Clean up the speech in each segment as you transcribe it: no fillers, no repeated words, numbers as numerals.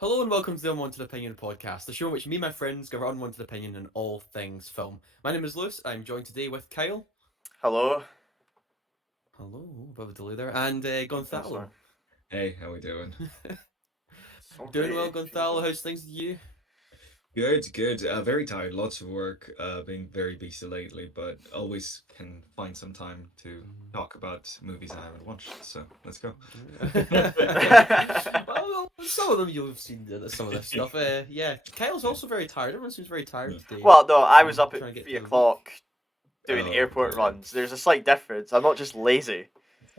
Hello and welcome to the Unwanted Opinion podcast, the show in which me and my friends give our unwanted opinion on all things film. My name is Lewis. I'm joined today with Kyle. Hello. Hello, bit of a delay there, and Oh, sorry. Gonzalo. Hey, how we doing? Doing Sorry. well, Gonzalo. How's things with you? Good, good. Very tired. Lots of work. Being very busy lately, but always can find some time to talk about movies I haven't watched. So let's go. Well, some of them you'll have seen some of this stuff. Yeah, Kyle's Yeah. also very tired. Everyone seems very tired Yeah. today. Well, no, I was up at Trying to get through the week. 3 o'clock doing Oh, airport okay. runs. There's a slight difference. I'm not just lazy.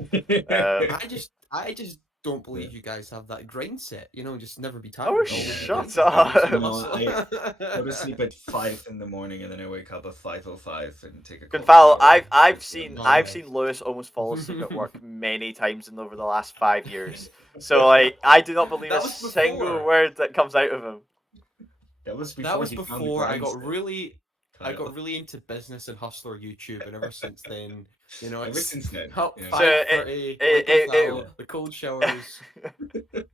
Um, I just don't Yeah. believe you guys have that grind set. Just never be oh, tired. Always Yeah, get shut ready to up. no, hustle. I go to sleep at 5 in the morning and then I wake up at 5:05 and take a cold Gonfalo, shower. I've Just seen Oh, I've yeah. seen Lewis almost fall asleep at work many times in over the last 5 years. So like, I do not believe a That was single before. word that comes out of him. That was That before was he found the before I grind got set, really, I got Kyle. really into business and hustler YouTube, and ever since then, Ever it's since then, up yeah. So 5:30, it like it, Gonzalo, the cold showers. it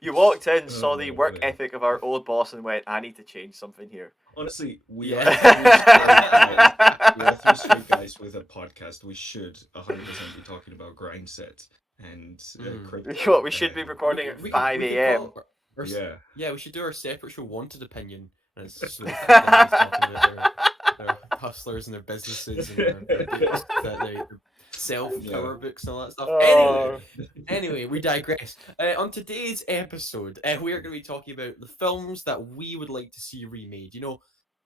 You walked in, saw the Oh, work buddy. ethic of our old boss, and went, "I need to change something here." Honestly, we Yeah. are three straight guys. We are three straight guys with a podcast. We should 100% be talking about grind sets and Mm. crypto. What, we should be We recording could at we could 5 we could a.m. call our Yeah. yeah, we should do our separate show, Wanted Opinion, and it's just really three guys talking about their hustlers and their businesses and their books that their self Yeah. power books and all that stuff. Anyway, Oh, we digress. On today's episode, we are going to be talking about the films that we would like to see remade.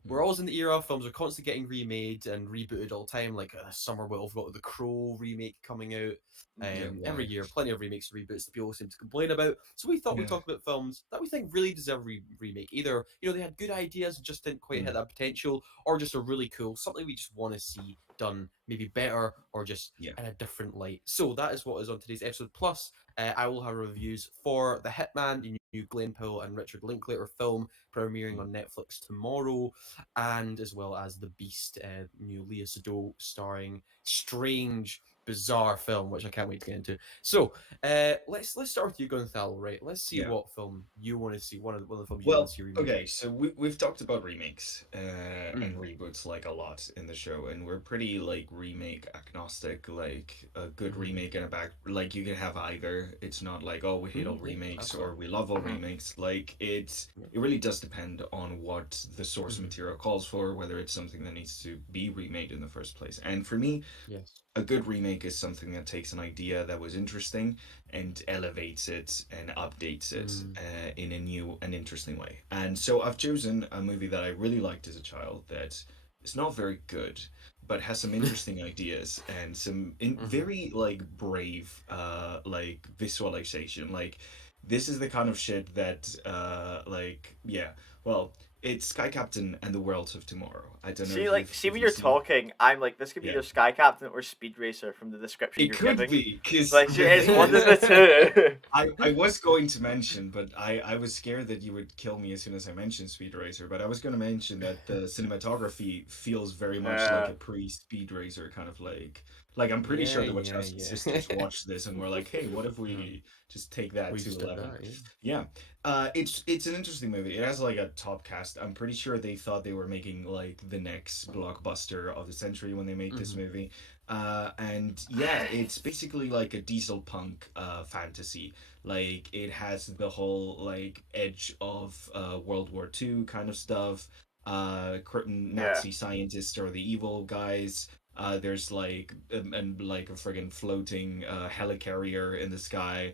We're always in the era of films are constantly getting remade and rebooted all the time. Like summer, we've got the Crow remake coming out. Yeah. Every Why? year, plenty of remakes and reboots that people seem to complain about. So we thought we'd Yeah. talk about films that we think really deserve remake. Either they had good ideas and just didn't quite hit Mm. that potential, or just are really cool, something we just want to see done maybe better or just Yeah. in a different light. So that is what is on today's episode. Plus, I will have reviews for the Hitman, the new Glen Powell and Richard Linklater film premiering Mm. on Netflix tomorrow, and as well as The Beast, new Leah Sado starring strange, bizarre film, which I can't wait to get into. So, let's start with you, Gonzalo. Right, let's see Yeah. what film you want to see. One of the films you want to Well, see remade. okay, so we've talked about remakes and Mm. reboots like a lot in the show, and we're pretty like remake agnostic. Like a good Mm. remake and a bad, like you can have either. It's not like, oh, we hate all Yeah, remakes or absolutely. we love all mhm. remakes. Like Yeah. it really does depend on what the source Mm. material calls for, whether it's something that needs to be remade in the first place. And for me, Yes. a good remake is something that takes an idea that was interesting and elevates it and updates it Mm. in a new and interesting way. And so I've chosen a movie that I really liked as a child that is not very good, but has some interesting ideas and some Mm-hmm. very like brave like visualization. Like this is the kind of shit that like yeah, well, it's Sky Captain and the Worlds of Tomorrow. I don't know See, like, see if when you've you're seen. talking, I'm like, this could be Yeah. either Sky Captain or Speed Racer from the description It you're could giving. be, because Like, the it's thing one of is, the two. I was going to mention, but I was scared that you would kill me as soon as I mentioned Speed Racer. But I was going to mention that the cinematography feels very much like uh, a pre-Speed Racer kind of like I'm pretty Yeah, sure the yeah, Wachowski yeah. sisters watched this and were like, hey, what if Mm. we just take that We to just did 11? that, yeah. Yeah, it's an interesting movie. It has like a top cast. I'm pretty sure they thought they were making like the next blockbuster of the century when they made this Mm-hmm. movie. And yeah, it's basically like a diesel punk fantasy. Like it has the whole like edge of World War II kind of stuff. yeah. Nazi scientists are the evil guys. There's like and like a friggin' floating helicarrier in the sky.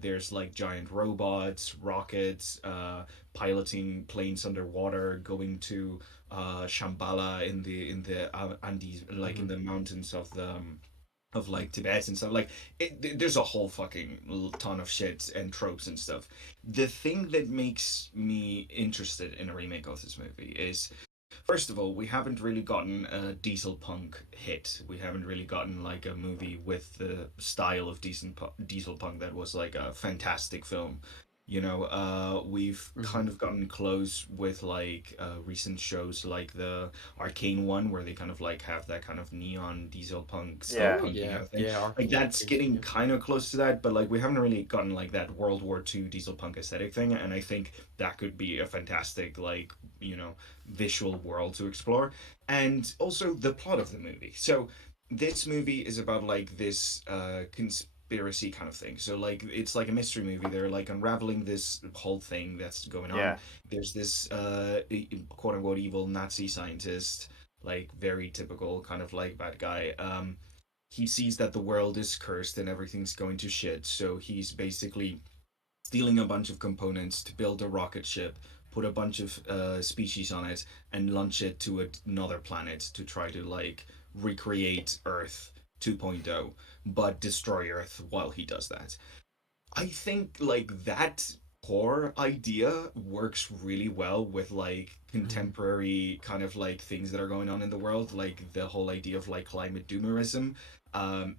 There's like giant robots, rockets, piloting planes underwater, going to Shambhala in the Andes, like Mm-hmm. in the mountains of like Tibet and stuff. Like there's a whole fucking ton of shit and tropes and stuff. The thing that makes me interested in a remake of this movie is, first of all, we haven't really gotten a diesel punk hit. We haven't really gotten like a movie with the style of diesel punk that was like a fantastic film. We've kind Mhm. of gotten close with like recent shows like the Arcane one, where they kind of like have that kind of neon diesel punk Yeah. Oh steampunk yeah, kind of thing. yeah. Like that's Arcane's good. getting Yeah. kind of close to that, but like we haven't really gotten like that World War II diesel punk aesthetic thing, and I think that could be a fantastic like visual world to explore, and also the plot of the movie. So this movie is about like this conspiracy kind of thing. So like it's like a mystery movie. They're like unraveling this whole thing that's going on. Yeah. There's this quote unquote evil Nazi scientist, like very typical kind of like bad guy. He sees that the world is cursed and everything's going to shit. So he's basically stealing a bunch of components to build a rocket ship, put a bunch of species on it, and launch it to another planet to try to like recreate Earth 2.0, but destroy Earth while he does that. I think like that core idea works really well with like Mhm. contemporary kind of like things that are going on in the world, like the whole idea of like climate doomerism,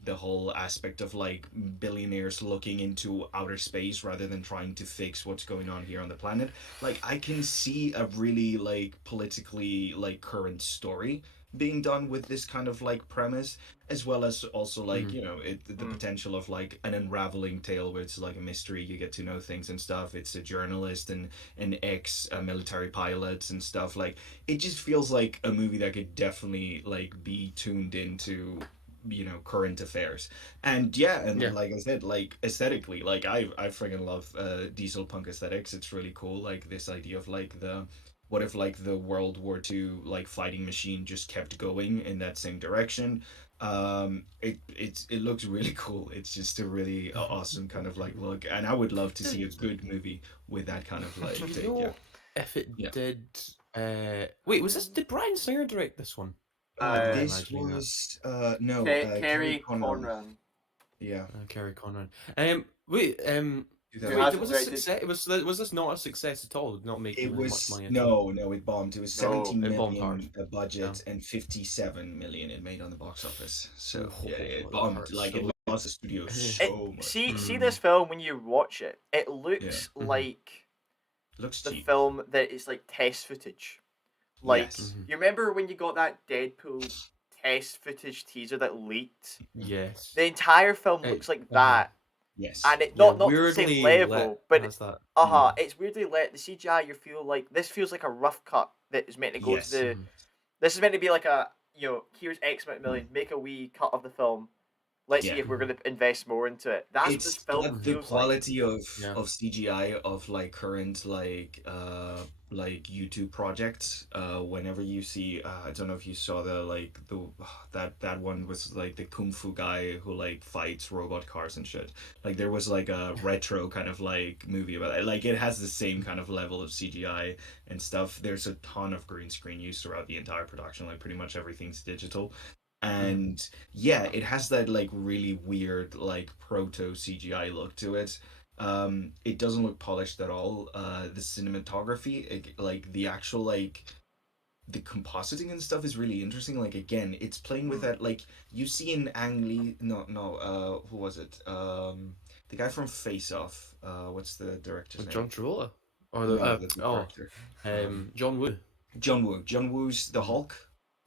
the whole aspect of like billionaires looking into outer space rather than trying to fix what's going on here on the planet. Like I can see a really like politically like current story being done with this kind of like premise, as well as also like Mhm. the Mm. potential of like an unraveling tale where it's like a mystery, you get to know things and stuff. It's a journalist and an ex military pilot and stuff. Like it just feels like a movie that could definitely like be tuned into current affairs. And yeah, and Yeah. like I said, like aesthetically, like I freaking love diesel punk aesthetics. It's really cool, like this idea of like the what if like the World War II like fighting machine just kept going in that same direction. It looks really cool. It's just a really awesome kind of like look, and I would love to see a Did good movie with that kind of Do like you take. Yeah, know if it yeah. did? Wait, was this? Did Brian Singer direct this one? Or am I Uh, This imagining that? was no Kerry Kerry Conran. Conran, Yeah, Kerry Conran. Wait. who Wait. 2000. hasn't Was this directed. success? Was this not a success at all? Not making It really much was money at all. no, it bombed. It was No. 17 It bombed hard. million Yeah. budget and 57 million it made on the box office. So yeah, it Oh, that bombed. hurts. Like it So. lost the studio It so much. see Mm, this film when you watch it. It Yeah, looks mm-hmm, like looks the cheap. film that is like test footage. Like Yes. mm-hmm. you remember when you got that Deadpool test footage teaser that leaked? Yes. The entire film It, looks like uh-huh. that, Yes. and it Yeah. not to the same Weirdly lit level, but has that. Mm. it's weirdly lit. The CGI you feel like this feels like a rough cut that is meant to go to Yes. the. Mm-hmm. This is meant to be like a here's X amount of million, make a wee cut of the film. Let's see Yeah. if we're Mm-hmm. going to invest more into it. That's what this It's film got the feels like. quality of Yeah. CGI of like current like YouTube projects. Whenever you see I don't know if you saw the like the that one was like the kung fu guy who like fights robot cars and shit. Like there was like a retro kind of like movie about it. Like it has the same kind of level of CGI and stuff. There's a ton of green screen used throughout the entire production. Like pretty much everything's digital. Mm-hmm. And yeah, it has that like really weird like proto CGI look to it. It doesn't look polished at all. The cinematography, like the actual like the compositing and stuff is really interesting. Like again, it's playing with Mm. that like you see in Ang Lee. No, who was it? The guy from Face Off. What's the director's name? John Travolta, or the No, the director. John Woo. John Woo. John Woo's the Mm. Hulk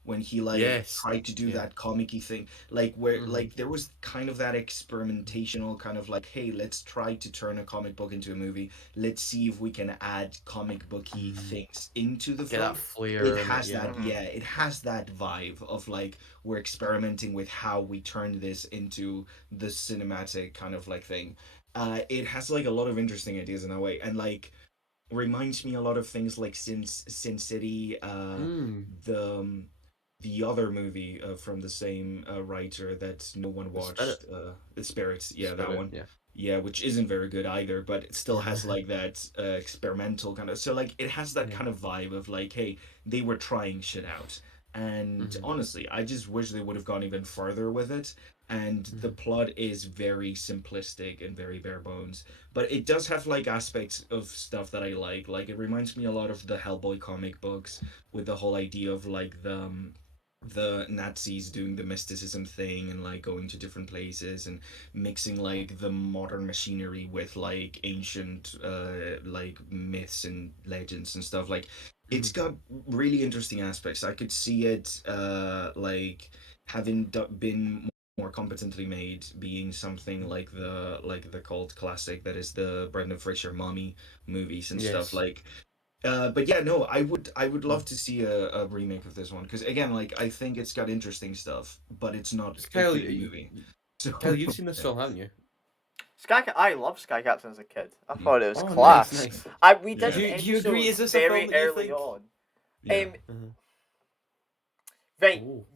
when he like Yes. tried to do Yeah. that comic-y thing, like where Mm-hmm. like there was kind of that experimentational kind of like, hey, let's try to turn a comic book into a movie. Let's see if we can add comic booky Mm-hmm. things into the Get that film. It flair in it. has Yeah. that, Mhm. yeah, it has that vibe of like we're experimenting with how we turn this into the cinematic kind of like thing. It has like a lot of interesting ideas in that way, and like reminds me a lot of things like Sin City, Mm. the the other movie from the same writer that no one The spirit. watched, The Spirits. The Yeah, that spirit. one. Yeah. Yeah, which isn't very good either, but it still has like that experimental kind of. So like it has that Yeah. kind of vibe of like, hey, they were trying shit out. And Mm-hmm. honestly, I just wish they would have gone even further with it. And the Mm-hmm. plot is very simplistic and very bare bones, but it does have like aspects of stuff that I like. Like it reminds me a lot of the Hellboy comic books with the whole idea of like the Nazis doing the mysticism thing and like going to different places and mixing like the modern machinery with like ancient like myths and legends and stuff. Like it's got really interesting aspects. I could see it like having been more competently made, being something like the cult classic that is the Brendan Fraser mummy movies and stuff. Yes. Like but yeah, no, I would love to see a remake of this one because again, like I think it's got interesting stuff, but it's not a Kyle, good movie. So Kyle, you've seen this yeah. film, haven't you? I loved Sky Captain as a kid. I Mhm. thought it was Oh, nice, class. nice. We Yeah. did Do an you, do you agree? episode Is this a film very that you early think? on. Yeah. Um, right. Oh.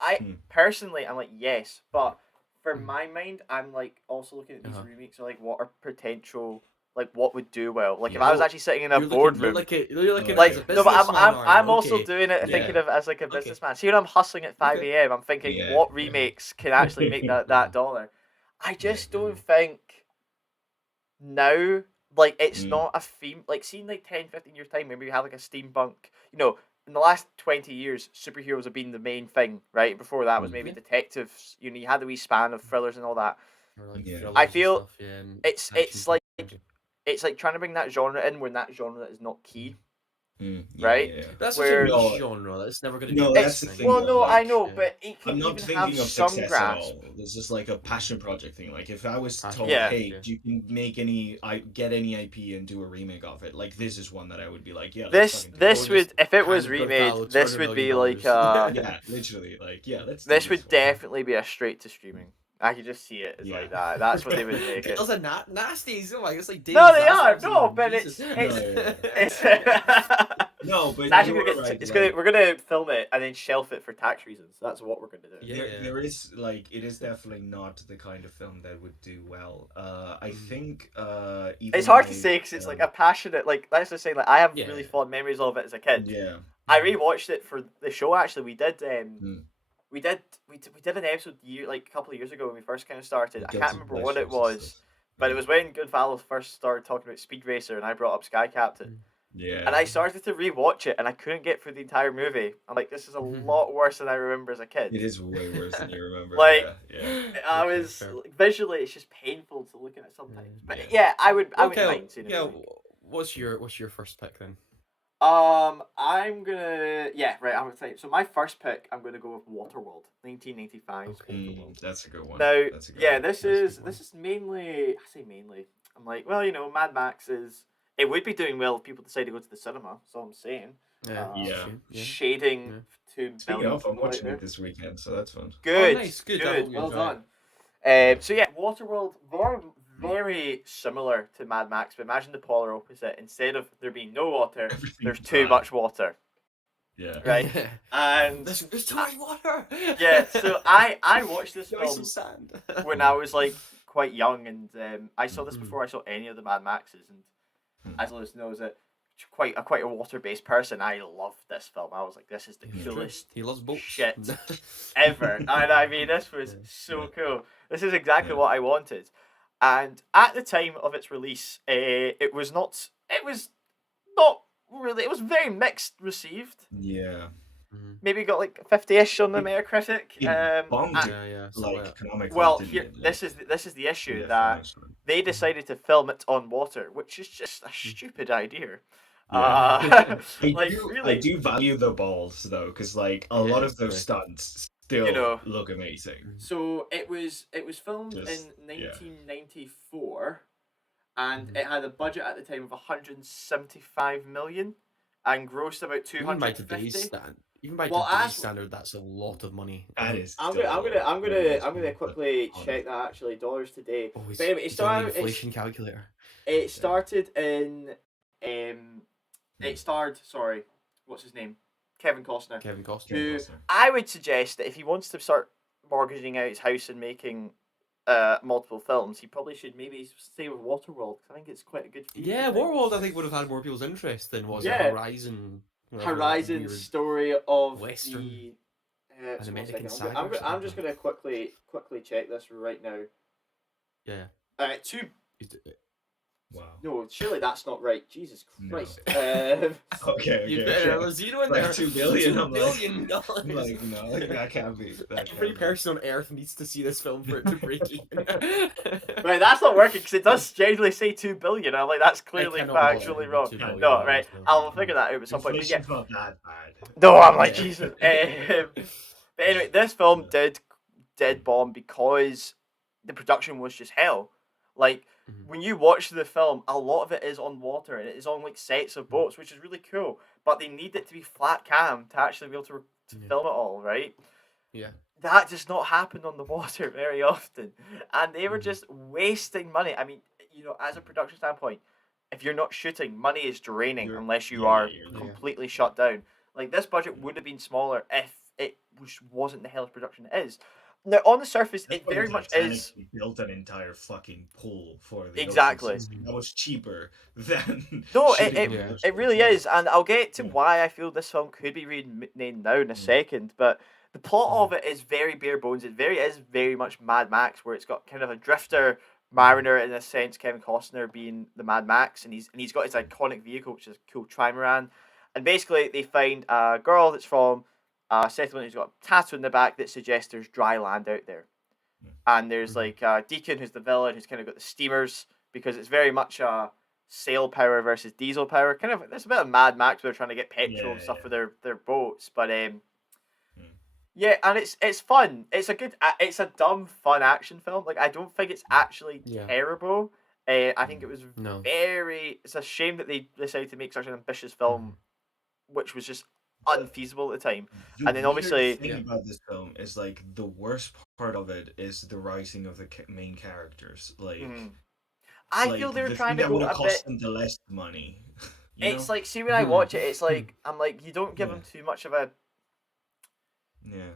I Hmm. personally, I'm like yes, but for Mm. my mind, I'm like also looking at these Uh-huh. remakes. Are like, what are potential? Like, what would do well? Like, if Yeah. I was Oh, actually sitting in a You're boardroom, looking Oh, at it as like, a yeah. no, but businessman, are you? I'm also Okay. doing it Yeah. thinking of as like a Okay. businessman. See, when I'm hustling at 5 Okay. a.m., I'm thinking, Yeah. what Yeah. remakes can actually make that dollar? I Yeah. just don't think now, like, it's Mm. not a theme. Like, seeing like 10, 15 years time, maybe we have like a steampunk. You know, in the last 20 years, superheroes have been the main thing, right? Before that was Mm. maybe Yeah. detectives. You had the wee span of thrillers and all that. Or like Yeah. thrillers I and feel stuff, yeah, and it's action like films. it's like trying to bring that genre in when that genre is not key, Mm. Yeah. right? Yeah. That's such a Where niche No. genre. That's never going to be No, a big that's it's the thing. thing well, though. no, I Like, know, Yeah. but it can I'm not even have thinking of some success at grasp. all. This is like a passion project thing. Like if I was Passion told, Yeah. project, hey, yeah. you can make get any IP and do a remake of it, like this is one that I would be like, yeah, let's This fucking do this Or just would if it was hand remade, Goodfellow this $200 would million. be like it. Yeah, literally, like, yeah, let's do this this would one. definitely be a straight to streaming. I could just see it as Yeah. like that. That's what they would make it. Girls are nasties. Oh my, it's like David No, they are. Zaslav's No, in but Jesus. it's No, but it's actually you're gonna get. right. It's Like, we're gonna film it and then shelf it for tax reasons. That's what we're gonna do. Yeah. there is like it is definitely not the kind of film that would do well. I think even It's hard to like, say because it's like a passionate. Like let's just say, like I have Yeah. really fond memories of it as a kid. yeah. I rewatched it for the show. Actually, we did. Mm. We did an episode like a couple of years ago when we first kind of started. I Guilty can't remember what it pleasures and was, stuff. but it Yeah. was when Goodfellas first started talking about Speed Racer, and I brought up Sky Captain. Yeah. And I started to rewatch it, and I couldn't get through the entire movie. I'm like, this is a lot worse than I remember as a kid. It is way worse than you remember. Like, yeah. I Okay, was fair. like, visually, it's just painful to look at it sometimes. But Yeah. yeah, I wouldn't Okay. mind seeing it. Yeah. What's your first pick then? I'm gonna I'm gonna say so. My first pick, I'm gonna go with Waterworld, 1995. Okay. That's a good one. Now, That's a good yeah, one. this That's a good is mainly. I say mainly. I'm like, well, Mad Max is. It would be doing well if people decide to go to the cinema. That's all I'm saying. Yeah. Yeah. Shading to Speaking billion of, I'm people out watching there. it this weekend, so that's fun. Good. Oh, nice. Good. I hope you Well enjoy done. it. So yeah, Waterworld, very similar to Mad Max, but imagine the polar opposite. Instead of there being no water, there's too much water. Yeah. Right. And there's too much water. yeah, so I watched this Give me film some sand. when I was like quite young, and I saw this before I saw any of the Mad Maxes, and as Lewis knows it, quite a water based person. I loved this film. I was like, this is the coolest He loves boats. shit ever. And I mean, this was so cool. This is exactly what I wanted. And at the time of its release, it was not really. It was very mixed received. Yeah. Maybe got like 50-ish on the Metacritic. It bombed yeah. like economically. Well, didn't here, it? Like, this is the issue yeah, that financially. they decided to film it on water, which is just a stupid idea. Yeah. Like I really, do value the balls though, because like a lot of those stunts still look amazing. So it was filmed Just- in 1994, and it had a budget at the time of 175 million, and grossed about Even by today's 250. standard, that's a lot of money. That is. I'm still gonna a quickly ton. check that actually dollars today. Oh, But anyway, he's on the inflation calculator. it started in it starred what's his name, Kevin Costner. Kevin Costner. Who I would suggest that if he wants to start mortgaging out his house and making multiple films, he probably should maybe stay with Waterworld, because I think it's quite a good feature. Yeah, Waterworld I think would have had more people's interest than was it Horizon. whatever that Horizon weird story of Western the an American saga. I'm just gonna quickly check this right now. Yeah. Two. Wow. No, surely that's not right. Jesus No. Christ. Okay. You better have a zero in Like there. 2 billion. $2 I'm billion. like, no, like, that can't be. That Every can't be. person on Earth needs to see this film for it to break even. Right, that's not working because it does genuinely say 2 billion. I'm like, that's I clearly cannot factually believe wrong. 2 billion No, right. no. I'll figure that out at some point. But yeah, Inflation's not that bad. no, I'm like Yeah. Jesus. But anyway, this film did bomb because the production was just hell. Like Mhm. when you watch the film, a lot of it is on water and it is on like sets of boats, which is really cool. But they need it to be flat cam to actually be able to Yeah. film it all, right? Yeah. That does not happen on the water very often, and they were Mhm. just wasting money. I mean, as a production standpoint, if you're not shooting, money is draining unless you are you're completely shut down. Like this budget would have been smaller if it wasn't the hell of production it is. Now, on the surface, That's it why very much Titanic is built an entire fucking pool for the exactly. ocean system. That was cheaper than No, shooting it, on the Yeah. it ocean. really is, and I'll get to Yeah. why I feel this film could be remade now in a second. But the plot of it is very bare bones. It is very much Mad Max, where it's got kind of a drifter mariner in a sense. Kevin Costner being the Mad Max, and he's got his iconic vehicle, which is a cool trimaran. And basically, they find a girl that's from a settlement who's got a tattoo in the back that suggests there's dry land out there. And there's like Deacon, who's the villain, who's kind of got the steamers because it's very much sail power versus diesel power. Kind of, there's a bit of Mad Max where they're trying to get petrol and stuff for their boats. But yeah, and it's fun. It's it's a dumb fun action film. Like I don't think it's actually terrible. I think it was It's a shame that they decided to make such an ambitious film, which was just unfeasible at the time. The And then obviously, thing about this film is like the worst part of it is the writing of the main characters. Like, I feel they were the trying thing to that would go have a cost bit. them the less money. It's like, see, when I watch it, it's like I'm like, you don't give him too much of a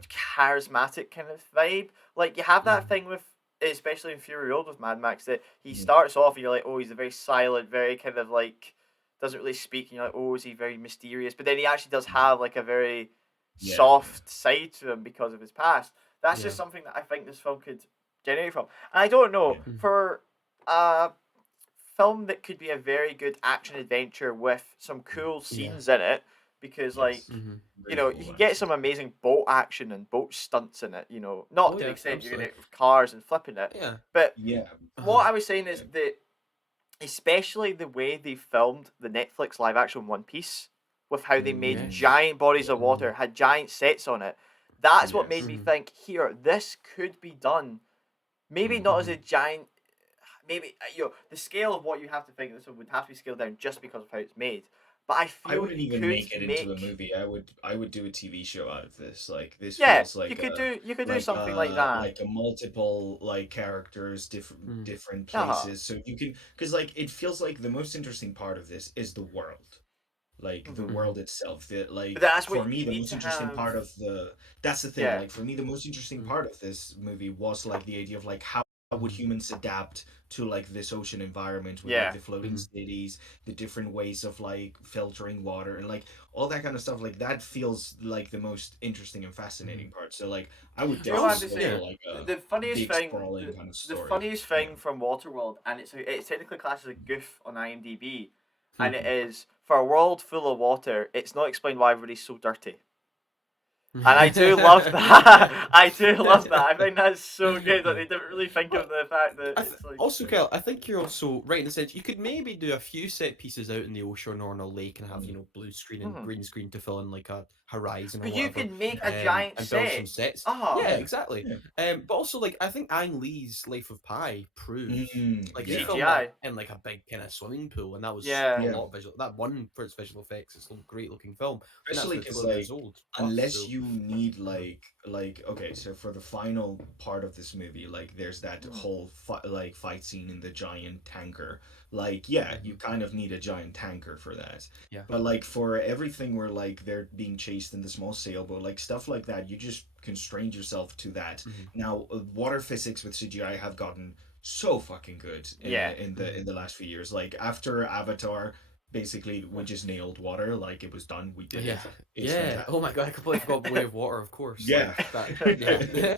charismatic kind of vibe. Like you have that thing with, especially in Fury Road with Mad Max, that he starts off and you're like, oh, he's a very silent, very kind of like doesn't really speak. And you're like, oh, is he very mysterious? But then he actually does have like a very soft side to him because of his past. That's just something that I think this film could generate from. And I don't know, for a film that could be a very good action adventure with some cool scenes in it, because like you can get some amazing boat action and boat stunts in it, not to the extent you're gonna cars and flipping it. But what I was saying is that especially the way they filmed the Netflix live action One Piece, with how they made giant bodies of water, had giant sets on it. That's what made me think, here, this could be done. Maybe not as a giant. Maybe the scale of what you have to think this would have to be scaled down just because of how it's made. But I feel I wouldn't even make it into a movie. I would do a TV show out of this. Like this feels like you could do something like that, like a multiple like characters, different places. So you can, because like it feels like the most interesting part of this is the world, like the world itself. That like for me the most interesting part of that's the thing. Like for me the most interesting part of this movie was like the idea of like how would humans adapt to like this ocean environment with like the floating cities, the different ways of like filtering water and like all that kind of stuff. Like that feels like the most interesting and fascinating part. So like I would definitely go like the funniest big thing, sprawling kind of story. the funniest thing from Waterworld, and it's technically classed as a goof on IMDb, and it is, for a world full of water, it's not explained why everybody's so dirty. And I do love that. I do love that. I think that's so good that they didn't really think of the fact that it's like... Also, Kel, I think you're also right in the sense you could maybe do a few set pieces out in the ocean or on a lake and have blue screen and green screen to fill in like a horizon. But or whatever, you could make a giant and set. build some sets. Yeah, exactly. But also, like, I think Ang Lee's Life of Pi proved like they filmed that in like a big kind of swimming pool, and that was a lot of visual. That won for its visual effects. It's a great looking film, especially because like unless you need like okay, so for the final part of this movie, like there's that whole fight scene in the giant tanker. Like you kind of need a giant tanker for that. But like for everything where like they're being chased in the small sailboat, like stuff like that, you just constrained yourself to that. Now water physics with CGI have gotten so fucking good in the last few years. Like after Avatar, basically we just nailed water, like it was done, we did Yeah, it. It's yeah. Oh my fantastic. god, I completely forgot Way of Water. Of course, Yeah. like that. Yeah.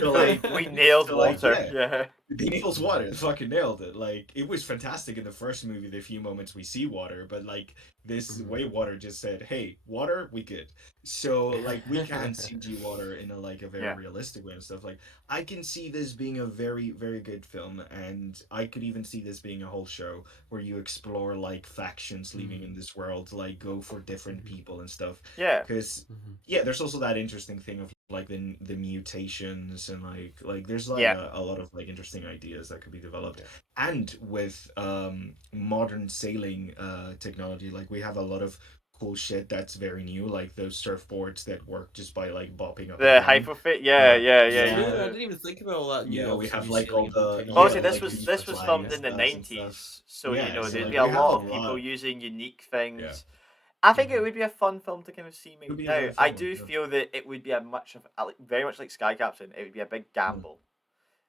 So like We nailed so like water. yeah, Yeah. they nails water. They fucking nailed it. Like it was fantastic in the first movie, the few moments we see water, but like this Mhm. way water just said, "Hey, water, we good." So like we can CG water in a like a very Yeah. realistic way and stuff. Like I can see this being a very very good film, and I could even see this being a whole show where you explore like factions living in this world, like go for different Mhm. people and stuff. Yeah. Because Mhm. yeah, there's also that interesting thing of like the mutations and like there's like Yeah. a lot of like interesting ideas that could be developed. Yeah. And with modern sailing technology, like we have a lot of cool shit that's very new, like those surfboards that work just by like bopping up and The down. hyperfit. Yeah. Yeah. Yeah. True. I Yeah, didn't even think about all that new, yeah, we obviously have new like sailing all and boat the technology. Obviously, yeah, That this like was the was used for this was flying filmed and in the stuff. and stuff. 90s, so you Yeah, know so there'd like be a we have a lot of people lot. using unique Yeah, things. I think it Mhm. would be a fun film to kind of see would made be a now. very I fun one. do Yeah. feel that it would be a much of very much like Sky Captain. It would be a big gamble,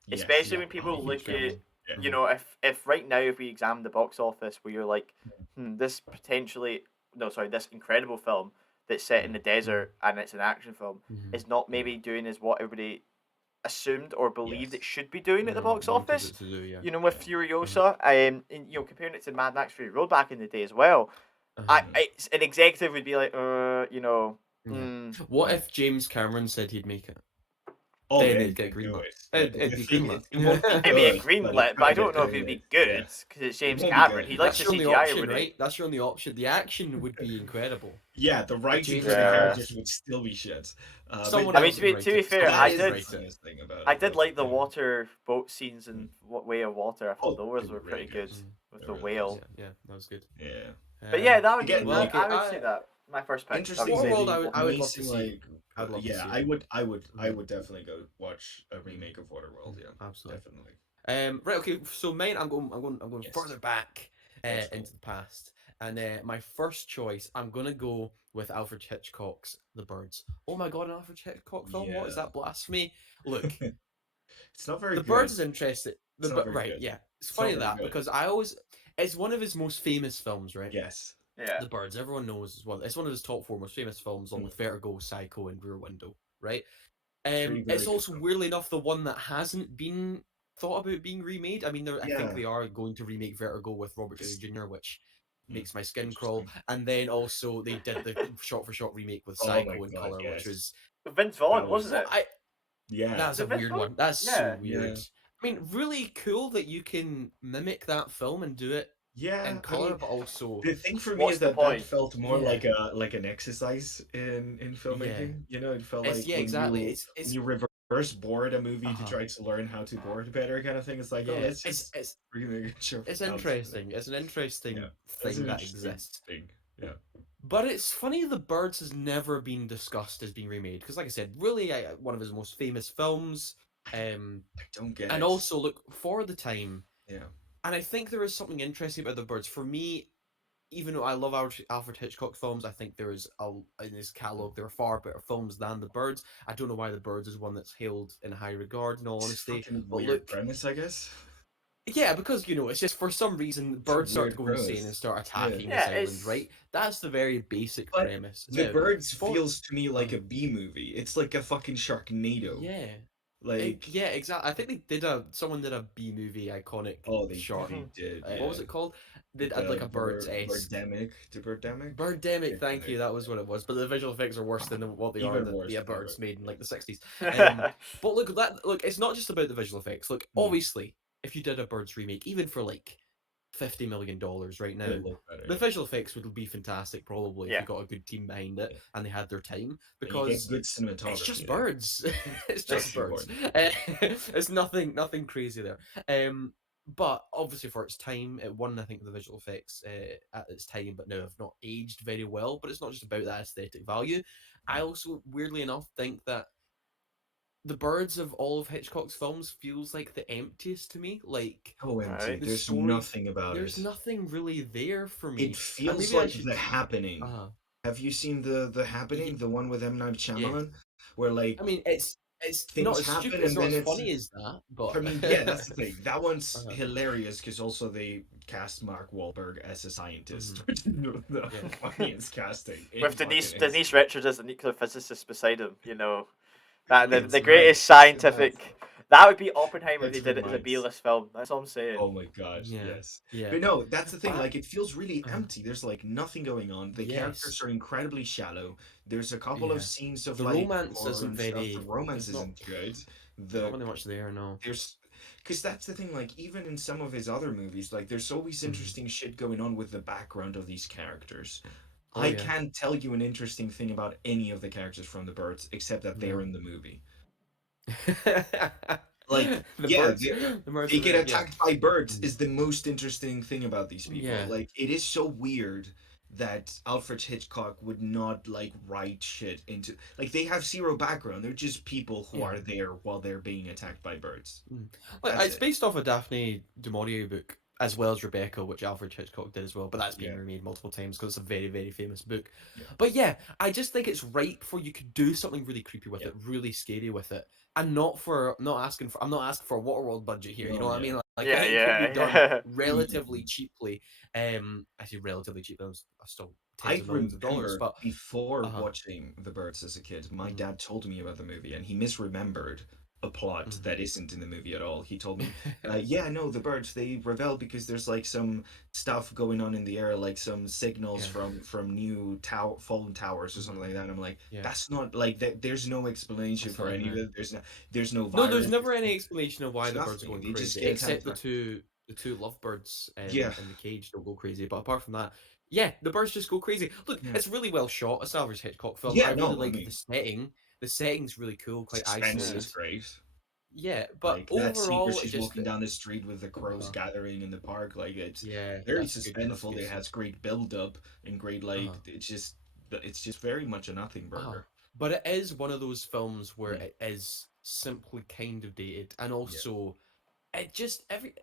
Yes. especially Yeah. when Oh, people huge look at, gamble. Gamble. Yeah. you Mhm. know, if right now if we examine the box office where you're like, Mm. this potentially no sorry this incredible film that's set in the Mm. desert and it's an action film Mhm. is not Mm. maybe doing as what everybody assumed or believed it Yes. should be doing at the box Wanted office. it to do, yeah. You know, with Yeah. Mhm. Furiosa, and, you know, comparing it to Mad Max Fury Road back in the day as well, Uh-huh. an executive would be like, you know, Yeah. What Mm. if James Cameron said he'd make it? Oh Then yeah, it'd you get could do greenlit. it. It'd The be thing greenlit. is, it won't be it'd be a good, green but it lit, but I could don't get know if it'd be greenlit. good Yeah, because it's it James won't be Cameron. good. He likes That's the your only CGI option, every day. right? That's your only option. The action would be incredible. Yeah, the A writing James for the Yeah. Cameron. characters would still be shit. Someone I mean, else But can to write be it. fair, Someone that I else can is the did write it. funniest thing about I it, did though. like the Yeah. water boat scenes Mm. and what Way of Water. I thought Oh, those they were were really pretty good. good Mm. with They the were really good. whale. Yeah, that was good. Yeah. But yeah, that would be Again, Well, like that. okay. I would say that my first pick. That would interesting be Waterworld, setting, I would love to amazing. see. Like, I'd love to yeah, see it. I Mhm. would definitely go watch a Mhm. remake of Waterworld. Yeah, Absolutely. definitely. Right. Okay. So mine, I'm going Yes, further back let's go. into the past, and my first choice, I'm gonna go with Alfred Hitchcock's The Birds. Oh my God, an Alfred Hitchcock film? What is Yeah, that blasphemy? Look, it's not very The Birds good. is interesting. It's not very Right, good. yeah, it's It's not funny very that good. because it's one of his most famous films, right? Yes. yeah. The Birds, everyone knows as well. It's one of his top four most famous films, along Mm. with Vertigo, Psycho, and Rear Window, right? Three It's very good also films. weirdly enough the one that hasn't been thought about being remade. I mean, I think Yeah. they are going to remake Vertigo with Robert Downey Just, Jr., which mm, makes my skin crawl. interesting. And then also they did the shot-for-shot remake with Oh my Psycho in god, color, which yes. was Vince Vaughn, That wasn't was what it? I yeah. that's Was a it Vince weird Vaughn? one. That's so Yeah. weird. Yeah. I mean, really cool that you can mimic that film and do it in Yeah. I color, mean, but also, the thing for me What's is the that that point? felt more yeah, like an exercise in yeah, filmmaking. You know, it felt it's like yeah, exactly. when It's you reverse board a movie to uh try to learn how to board better, kind of thing. It's like, oh, yeah, let's just remake it show it's how to do that. interesting. It's an Yeah, interesting that's thing an that interesting exists. thing. Yeah. But it's funny The Birds has never been discussed as being remade because, like I said, really one of his most famous films. Um, I don't get and it. also look for the time, Yeah. and I think there is something interesting about The Birds. For me, even though I love Alfred Hitchcock films, I think there is in his Mm. catalog there are far better films than The Birds. I don't know why The Birds is one that's held in high regard, in all It's a honesty. fucking But weird look, premise, I guess. yeah, because it's just for some reason It's a birds start to weird go insane and premise. start Yeah. attacking this Yeah, island, it's right? That's the very basic But premise. The Now, Birds for feels to me like uh, a B movie. It's like a fucking Sharknado. yeah, Like, yeah, exactly. I think someone did a B movie iconic oh, shark. they did, What was yeah. it called? They had like a birds esque. Birdemic, the Birdemic. Birdemic, thank Birdemic, you. That was yeah. what it was. But the visual effects are worse than what they are Even the worse than birds made in yeah. like the 60s. Um, but look, it's not just about the visual effects. Look, Mm. obviously, if you did a birds remake, even for like $50 million right now, It'll look better, the yeah. visual effects would be fantastic probably if yeah. you got a good team behind it Yeah. and they had their time And you get because good it's cinematography just there. birds. It's That's just the birds. important. It's nothing crazy there. But obviously for its time, it won I think the visual effects at its time, but now have not aged very well. But it's not just about that aesthetic value. I Mm. also weirdly enough think that the birds of all of Hitchcock's films feels like the emptiest to me. Like So empty. Right. the There's story, nothing about there's it. nothing really there for It me. And feels maybe I like should. The Happening. Uh, Have you seen the yeah, Happening, the one with M. Night yeah. Shyamalan, where I like mean, it's not things as happen, stupid. It's and not then as it's. funny as that, I but mean, yeah, that's the thing. That one's uh, hilarious because also they cast Mark Wahlberg as a scientist, mhm, which is the yeah, funniest casting in With fucking Denise history. Richards as the nuclear physicist beside him, you know. That the It's greatest great. That's scientific. That would be Oppenheimer if they that's did it as a remakes. B-list film. That's all I'm saying. Oh my god, yeah, yes. yeah. But no, that's the thing. But Like, it feels really uh, empty. There's like nothing going on. The characters yes, are incredibly shallow. There's a couple of yeah. scenes of The like romance horror isn't and stuff. The very. romance There's not. isn't good. There's not The really much there. No. there's because that's the thing. Like, even in some of his other movies, like there's always Mhm. interesting shit going on with the background of these characters. Oh I yeah. can't tell you an interesting thing about any of the characters from The Birds except that they're No. in the movie. Like, The yeah, birds. The birds they are get there. Yeah. attacked by birds Mhm. is the most interesting thing about these people. Yeah. Like, it is so weird that Alfred Hitchcock would not like write shit into like they have zero background. They're just people who Yeah. are there while they're being attacked by birds. Mm. Like That's it's it. based off a Daphne du Maurier book as well as Rebecca, which Alfred Hitchcock did as well. But that's been Yeah, remade multiple times because it's a very, very famous book. yeah, But yeah, I just think it's right for you could do something really creepy with yeah. it, really scary with it, and not for not asking for. I'm not asking for a Waterworld budget here. You know No, what I yeah. mean? Like Yeah, it can be yeah, done yeah. relatively cheaply. I say relatively cheap. Those are still tens I of millions of dollars. remember But before uh huh. watching The Birds as a kid, my Mm-hmm. dad told me about the movie and he misremembered a plot that isn't in the movie at all. He told me, yeah, no, the birds, they rebel because there's like some stuff going on in the air, like some signals Yeah. from new fallen towers or something Mm-hmm. like that. And I'm like, Yeah. that's not like that. There's no explanation That's for not in any of there. it. There's no No, there's virus. never any explanation of why There's the birds are nothing. going They just crazy, get attacked except by. the two lovebirds Yeah, in the cage don't go crazy. But apart from that, yeah, the birds just go crazy. Look, yeah, it's really well shot. It's an average Hitchcock film. I yeah. really No, I like the mean, setting. The setting's really cool, quite suspense is isolated. great. Yeah, but Like that scene where overall, it she's just walking down the street with the crows uh, gathering in the park, like it's yeah, very that's a good. That's a suspenseful. good It scene. has great build up and great like Uh-huh. it's just very much a nothing Uh-huh. burger. But it is one of those films where Yeah, it is simply kind of dated, and yeah, also it just every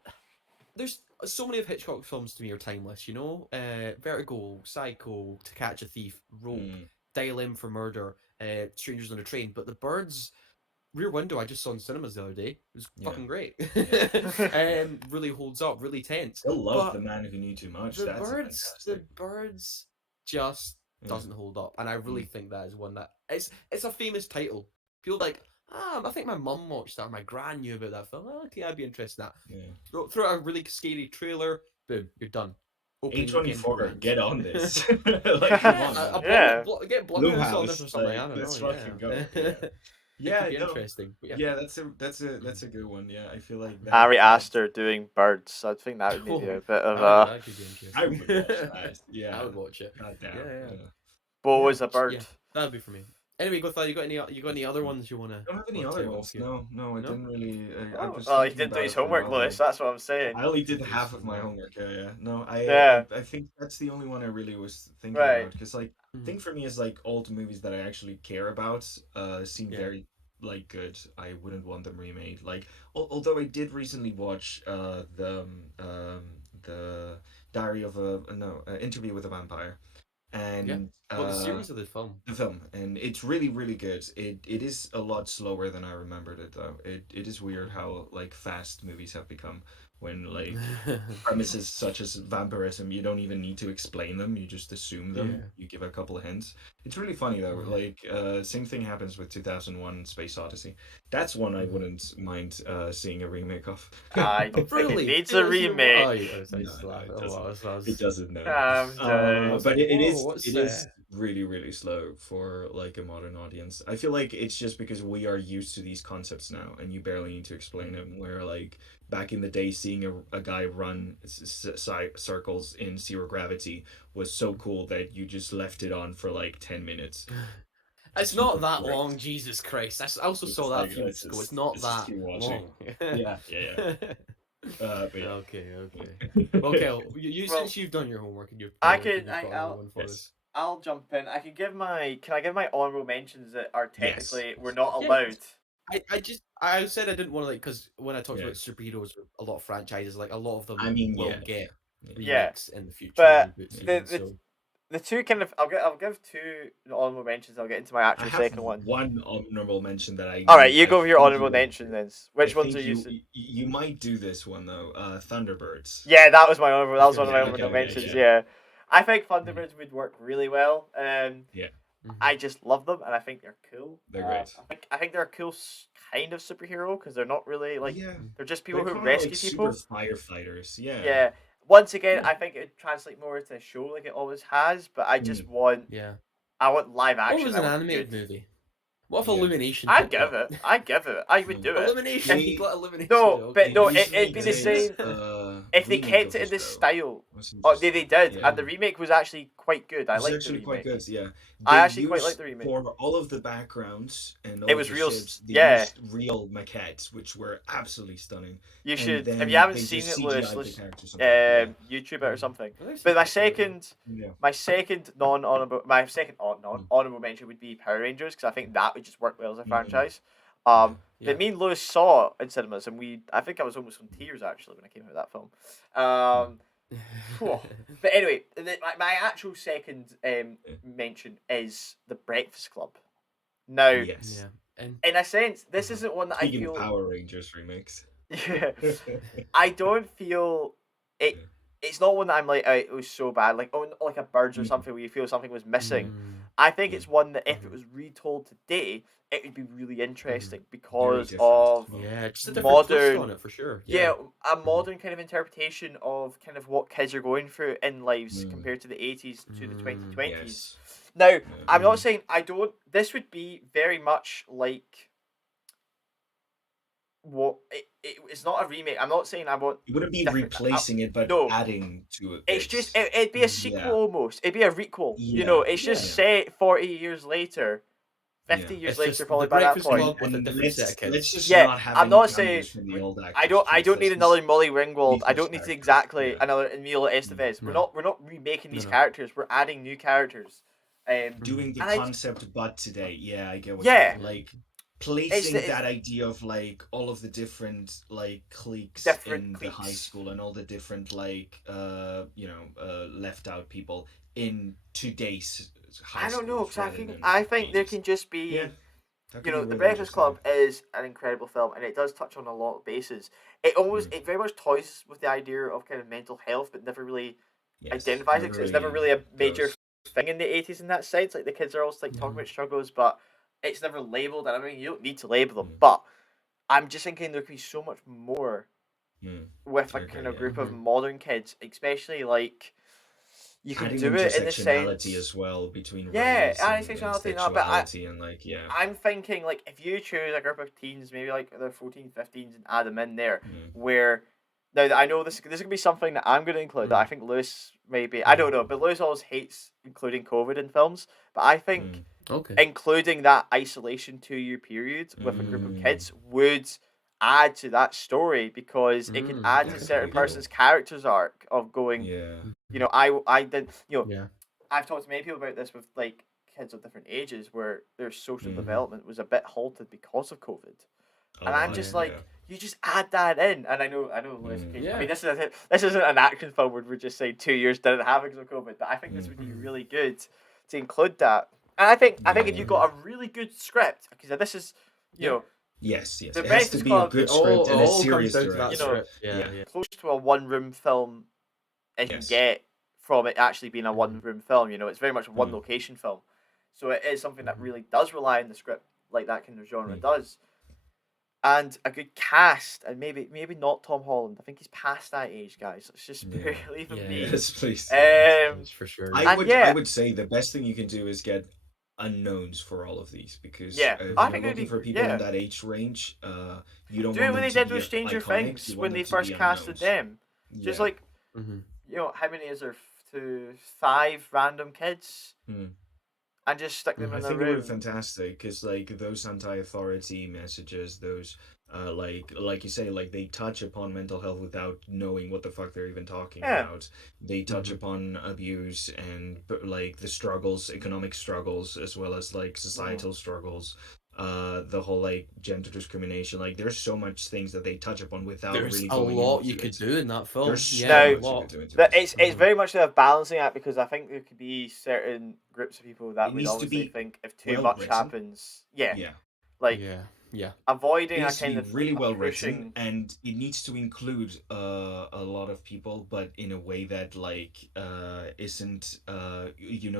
there's so many of Hitchcock's films to me are timeless, you know? Vertigo, Psycho, To Catch a Thief, Rope, mm, Dial M for Murder, Strangers on a Train. But The Birds, Rear Window, I just saw in cinemas the other day. It was yeah, fucking great. yeah. Really holds up, really tense. Still love The But Man Who Knew Too Much. That's a The fantastic. Birds just Yeah, doesn't hold up, and I really mm, think that is one that it's a famous title. People like, I think my mum watched that, or my gran knew about that film. Oh, okay, I'd be interested in that. yeah. Throw out a really scary trailer, boom, you're done. Opening weekend A24, commence. get on this. Like, come Yeah, on, man. Yeah. get Blumhouse on this Blumhouse, or something. I like, don't know. let's fucking go. Yeah, Yeah, it could yeah, be no, interesting. But yeah, yeah. That's Mhm. a good one. Yeah, I feel like that. Ari Aster doing birds. I think that would maybe Oh, a bit of a. that could be I interesting. would watch that. I Yeah. would watch it. God Yeah, damn. yeah, Yeah. Bo yeah. was a bird. Yeah, that'd be for me. Anyway, go thought you got any other ones you I don't have any wanna other tell off ones. here? No, no, I No. didn't really. I Oh, was well, he thinking didn't do about his it for a homework, while Lewis. there. That's what I'm saying. I only did Didn't do half his of my homework. homework. Yeah, yeah. No, Yeah. I think that's the only one I really was thinking Right. about because like Mhm. thing for me is like old movies that I actually care about seem Yeah. very like good. I wouldn't want them remade. Like although I did recently watch the Diary of a no Interview with a Vampire Yeah. and Well, the series of the film. the film, and it's really really good. It is a lot slower than I remembered it though. It is weird how like fast movies have become when like premises such as vampirism, you don't even need to explain them, you just assume them, Yeah. you give a couple of hints. It's really funny though, Yeah. like same thing happens with 2001 Space Odyssey. That's one I Mhm. wouldn't mind seeing a remake of. I don't think it Really? needs It a doesn't even. Oh, remake. yeah, I No, just no, laugh. it Oh, doesn't. I It was. doesn't know. I'm I joking. was like, But whoa, what's it is really really slow for like a modern audience. I feel like it's just because we are used to these concepts now, and you barely need to explain them. Where like back in the day, seeing a guy run circles in zero gravity was so cool that you just left it on for like 10 minutes to It's keep not it that correct. long, Jesus Christ. I also saw It's that a like few weeks ago. It's not let's just that keep watching. long. Yeah, yeah, yeah. But Okay, okay. yeah. Okay, Well, since you've done your homework and I and could. you've got another one for Yes. us. I'll jump in. I can give my. Can I give my honorable mentions that are Yes. technically we're not Yeah, allowed? I said I didn't want to like because when I talked Yeah. about superheroes, a lot of franchises, like a lot of I them mean, will yeah. get Yeah. Yeah, remakes in the future, but reboots the even. the So the two kind of I'll give two honorable mentions. I'll get into my I actual have second one. one honorable mention that I. All right, you I go with your think honorable you would mention do. then. I Which ones think are you? you might do this one though. Thunderbirds. Yeah, that was my honorable. That was one of my Okay, honorable okay, mentions. yeah. Yeah, I think Thunderbirds would work really well. Yeah, I just love them, and I think they're cool. they're great. I think they're a cool kind of superhero because they're not really like Yeah, they're just people they're who kind of rescue like super people. firefighters. Yeah. Yeah. Once again, Yeah. I think it would translate more to a show like it always has, but I just Mm. want Yeah. I want live What if it action. was I an want animated good. movie? What if Yeah. Illumination I'd picked give up? it. I'd give it. I would Mm. do it. Illumination, you If, got Illumination. no, but Okay. no, Disney it'd be the did same. a If they remake kept of it in the this show. style. Was Oh, they did, Yeah. and the remake was actually quite good. It I was liked the actually quite remake. good, yeah. I They actually quite liked used the remake. for all of the backgrounds and all It of was the real, ships, they yeah. used real maquettes, which were absolutely stunning. You And should. If then you haven't they seen just it, Lewis, CGI'd the characters on top, yeah. YouTube it or something. Well, this But is my quite good, second, Yeah. my second honorable mention would be Power Rangers because I think that would just work well as a franchise. Yeah. That me and Lewis saw in cinemas, and I think I was almost in tears actually when I came out of that film. Whew. But anyway, my actual second mention is The Breakfast Club. Now, Yes. Yeah. And in a sense, this isn't one that Speaking I of feel. Power Rangers remakes. Yeah, I don't feel it. Yeah. It's not one that I'm like, oh, it was so bad, like like a Birds or Mhm. something where you feel something was missing. Mm, I think Yeah. it's one that if it Mhm. was retold today, it would be really interesting Very because different. of yeah, just a different twist modern, on it for sure. yeah, a modern kind of interpretation of kind of what kids are going through in lives Mm. compared to the 80s to the Mm, 2020s. Yes. Now, Yeah. I'm not Mhm. saying I don't. This would be very much like what it's not a remake. I'm not saying I want. It wouldn't be different- replacing it, but no. adding to it. It's just it'd be a sequel Yeah. almost. It'd be a requel. You Yeah. know, it's just Yeah. set 40 years later, 50 Yeah. years It's later, just probably The by that Breakfast point. Club with a different set of kids. Let's just Yeah, not have I'm any not cameos saying- from the old actors. I don't please. need Let's another just Molly Ringwald. leave I those don't need to characters. exactly Yeah. another Emilio Estevez. No. We're not remaking these No. characters. We're adding new characters. Doing the And I- concept, but today. Yeah, I get what Yeah. you mean. Like placing it's- that idea of like all of the different like cliques Different in the high cliques. school and all the different like left out people in today's high I don't know schools because rather than I think there 80s. can just be. Yeah. That could You know, be The really Breakfast interesting. Club is an incredible film, and it does touch on a lot of bases. It almost, it very much toys with the idea of kind of mental health, but never really Yes, identifies it. 'Cause it's never really a major goes. thing in the 80s in that sense. Like the kids are always like talking Mhm. about struggles, but it's never labeled. And I mean, you don't need to label them, Mm. but I'm just thinking there could be so much more Mm. with a Okay, kind of yeah. group of Mhm. modern kids, especially like you can Adding do it in the intersectionality sense. as well between Yeah, race adding and intersectionality, no, but sexuality and like yeah. I'm thinking like if you choose a group of teens, maybe like they're 14, 15s and add them in there, Mm. where now that I know this is gonna be something that I'm gonna include that I think Lewis maybe I don't know, but Lewis always hates including COVID in films. But I think Mm. Okay. including that isolation 2 year period with a group of Mm. kids would add to that story because it can add that to could certain be cool. person's character's arc of going, Yeah. you know, I did, you know, Yeah. I've talked to many people about this with like kids of different ages where their social Mhm. development was a bit halted because of COVID. And I'm lot, just yeah. like, you just add that in. And I know Lewis, Mm. okay, I Yeah. mean, this isn't an action film where we're just saying 2 years didn't have because of COVID, but I think this would be Mhm. really good to include that. And I think if you Yeah. got a really good script, because this is, you Yeah. know, Yes. The It has to Breakfast be Club- a good It script and a all comes serious down to that direction. You know, script. Yeah. yeah. Yeah. close to a one-room film as Yes. you get from it actually being a Mhm. one-room film. You know, it's very much a Mhm. one-location film. So it is something that Mhm. really does rely on the script like that kind of genre Mhm. does. And a good cast, and maybe not Tom Holland. I think he's past that age, guys. Let's just Yeah. leave him Yeah. be. Yes, please. That's for sure. I And would yeah. I would say the best thing you can do is get unknowns for all of these because Yeah, if I you're think it'd looking be- for people yeah. in that age range, you don't Do want it when them they to did be with Stranger iconic, Things you when want they them to first be casted unknowns. them. Just Yeah. like, Mhm. you know, how many is there? 5 random kids, Hmm. and just stick them Mhm. I in a think it would room. be fantastic because like those anti-authority messages, those like you say, like they touch upon mental health without knowing what the fuck they're even talking Yeah. about. They touch Mhm. upon abuse and like the struggles, economic struggles, as well as like societal struggles. the whole like gender discrimination. Like there's so much things that they touch upon without There's really a going lot you into could it. do in that film. There's so Yeah, Now, a much you could lot. do into That it. it's very much a balancing act, because I think there could be certain groups of people that It would needs to obviously be think if too well much written. happens, Yeah. like Yeah, yeah. avoiding It a needs to kind be of really a well written, pushing. and it needs to include a lot of people, but in a way that like isn't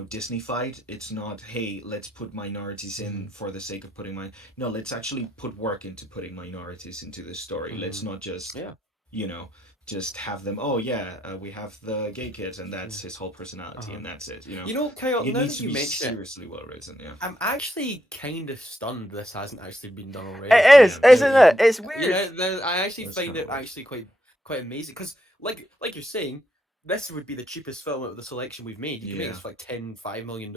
Disneyfied. It's not, hey, let's put minorities in for the sake of putting no, let's actually put work into putting minorities into this story. Let's not just Yeah. you know just have them, oh yeah, we have the gay kid and that's Yeah. his whole personality and that's it. You know, Kyle, It now needs that to you be mention it, seriously well written. Yeah. I'm actually kind of stunned this hasn't actually been done already. It is, Yeah, isn't it? It's You weird. know, I actually That's find kinda it weird. actually quite amazing because, like you're saying, this would be the cheapest film out of the selection we've made. You can make this for like $5 million,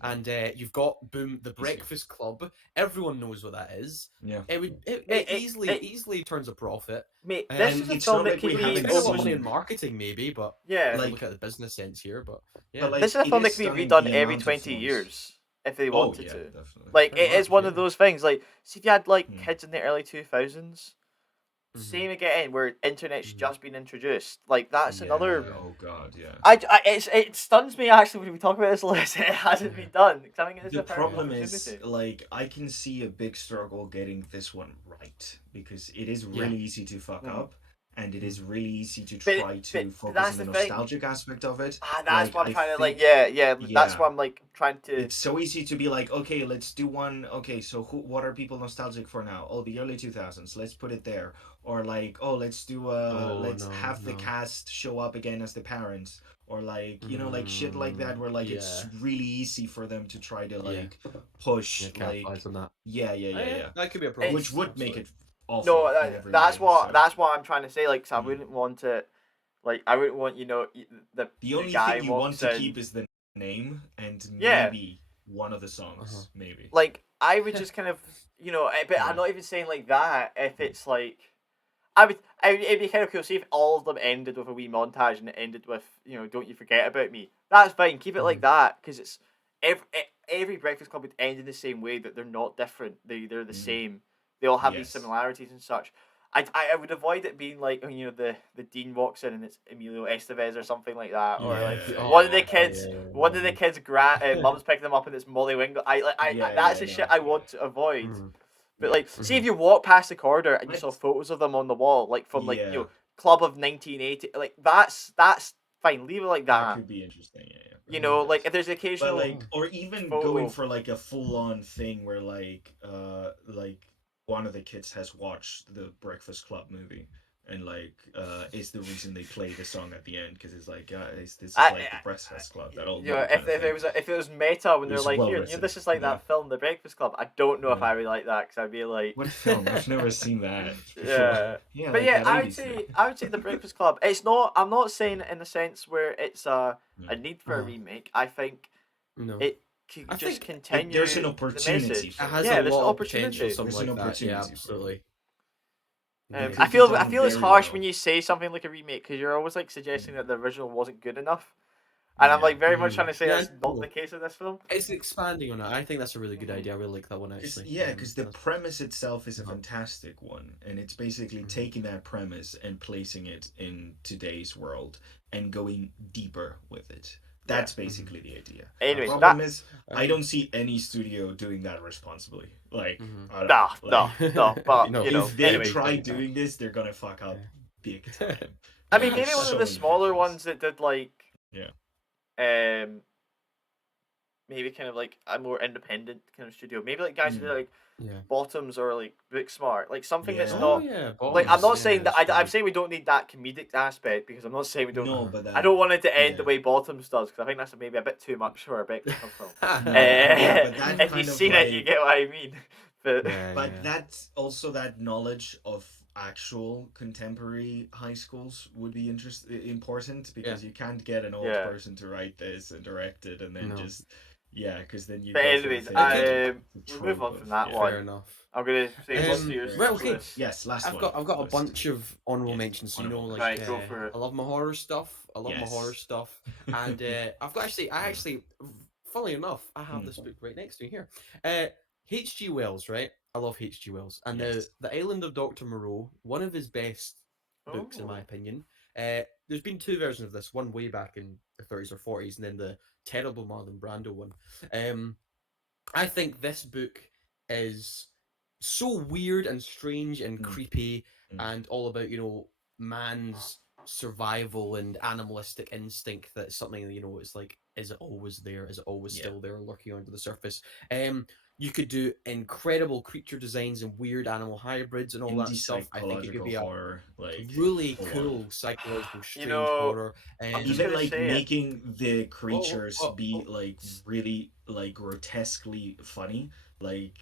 and you've got boom, The Easy. Breakfast Club. Everyone knows what that is. Yeah. It easily turns a profit. Mate, this And is a it's film not that like could we be haven't Spend a lot of money seen- in marketing, maybe, but yeah. if we Like- look at the business sense here, but yeah. But like, This is a it film that is could be stunning redone the every amount of 20 films. years if they Oh wanted yeah, to. definitely. Like, Pretty it is much, one yeah. of those things. Like, see if you had like Mm. kids in the early 2000s, Mhm. same again, where internet's Mhm. just been introduced. Like, that's Yeah, another. Oh god, yeah. It stuns me actually when we talk about this list. It hasn't been done. 'Cause I think it's The a perfect problem is, opportunity. like, I can see a big struggle getting this one right because it is Yeah. really easy to fuck up, and it is really easy to But- try to but focus that's on the the thing. nostalgic aspect of it. That's Like, what I'm I trying to like. think- Yeah. That's Yeah. what I'm like trying to. It's so easy to be like, okay, let's do one. Okay, so what are people nostalgic for now? Oh, the early 2000s. Let's put it there. Or like, oh, let's do let's have the cast show up again as the parents. Or like, like shit like that, where like it's really easy for them to try to like push capitalize on that. Yeah. That could be a problem. Which would make it awful. No, in every that's way, what so. that's what I'm trying to say. Like, so I Mm. wouldn't want it. Like, I wouldn't want The only guy thing you want walks to in- keep is the name and Yeah. maybe one of the songs, maybe. Like, I would just kind of but Yeah. I'm not even saying like that. If it's like, it'd be kind of cool. See if all of them ended with a wee montage and it ended with "Don't You Forget About Me." That's fine. Keep it like that, because it's every Breakfast Club would end in the same way, that they're not different. They're the same. They all have these Yes. similarities and such. I would avoid it being like when the dean walks in and it's Emilio Estevez or something like that, or like Yeah. one of the kids mum's picking them up and it's Molly Wingle. That's the shit I want to avoid. But like, see if you walk past the corridor and you saw photos of them on the wall, like from like Yeah. Club of 1980, like that's fine. Leave it like That that. could be interesting, yeah. Like if there's occasional, But like, or even photo. going for like a full-on thing where like one of the kids has watched the Breakfast Club movie and like is the reason they play the song at the end, because it's like, guys, this is like the Breakfast Club. That old movie if it was meta when they're It's like, well here, written, this is like yeah. that film, The Breakfast Club. I don't know if Yeah. I would like that, because I'd be like, What film? I've never seen that. yeah. Yeah, But like yeah, that I would 80s say thing. The Breakfast Club. It's not. I'm not saying it in the sense where it's a need for a remake. I think No. it could I just think continue. there's an the opportunity message. for It has Yeah, a there's an lot of opportunity. potential, something There's an like that. opportunity Yeah, for it. absolutely. It could I be feel done it's very harsh well. when you say something like a remake, because you're always like suggesting that the original wasn't good enough, and I'm like very much trying to say Yeah, that's I not know. the case in this film. It's expanding on it. I think that's a really good idea. I really like that one actually. Because the premise itself is a fantastic one, and it's basically taking that premise and placing it in today's world and going deeper with it. That's basically the idea. Anyways, the problem is, I don't see any studio doing that responsibly. Like, I don't, no, but No. if they anyway. try doing this, they're gonna fuck up big time. I mean, maybe There's one so of the many smaller factors. ones that did like, Yeah. maybe kind of like a more independent kind of studio. Maybe like guys who do like Yeah. Bottoms or like Booksmart, like something that's Yeah. Oh not. yeah. Like, I'm not Bottoms, saying that. that's I'm good. saying we don't need that comedic aspect, because I'm not saying we don't. No, but I don't want it to end yeah. the way Bottoms does, because I think that's maybe a bit too much for a Breakfast Club film. Yeah, but that If kind you've of, seen it, you like- get what I mean. But But that's also that knowledge of actual contemporary high schools would be important, because you can't get an old Yeah. person to write this and direct it and then No. just because then you. But go for the anyways, thing of we'll the move on trope from of- that yeah. one. Fair enough. I'm gonna say what's Um, yours. right, okay. Lewis? Yes, last I've one. got a List. bunch of honorable Yes, mentions. You know, honorable like Right, go for it. I love my horror stuff. I love my horror Yes. stuff, and I've got I actually, funnily enough, I have this book right next to me here. H.G. Wells, right? I love H.G. Wells. And Yes. The Island of Dr. Moreau, one of his best books, in my Oh. opinion. There's been two versions of this, one way back in the 30s or 40s, and then the terrible Marlon Brando one. I think this book is so weird and strange and Mm. creepy Mm. and all about, man's survival and animalistic instinct. That's something, it's like, is it always there? Is it always Yeah. still there, lurking under the surface? You could do incredible creature designs and weird animal hybrids and all that Indie stuff. I think it could psychological be a horror, like really full on. cool psychological You strange know, horror. I'm just Even gonna like say it. making the creatures oh, be oh. like really like grotesquely funny, like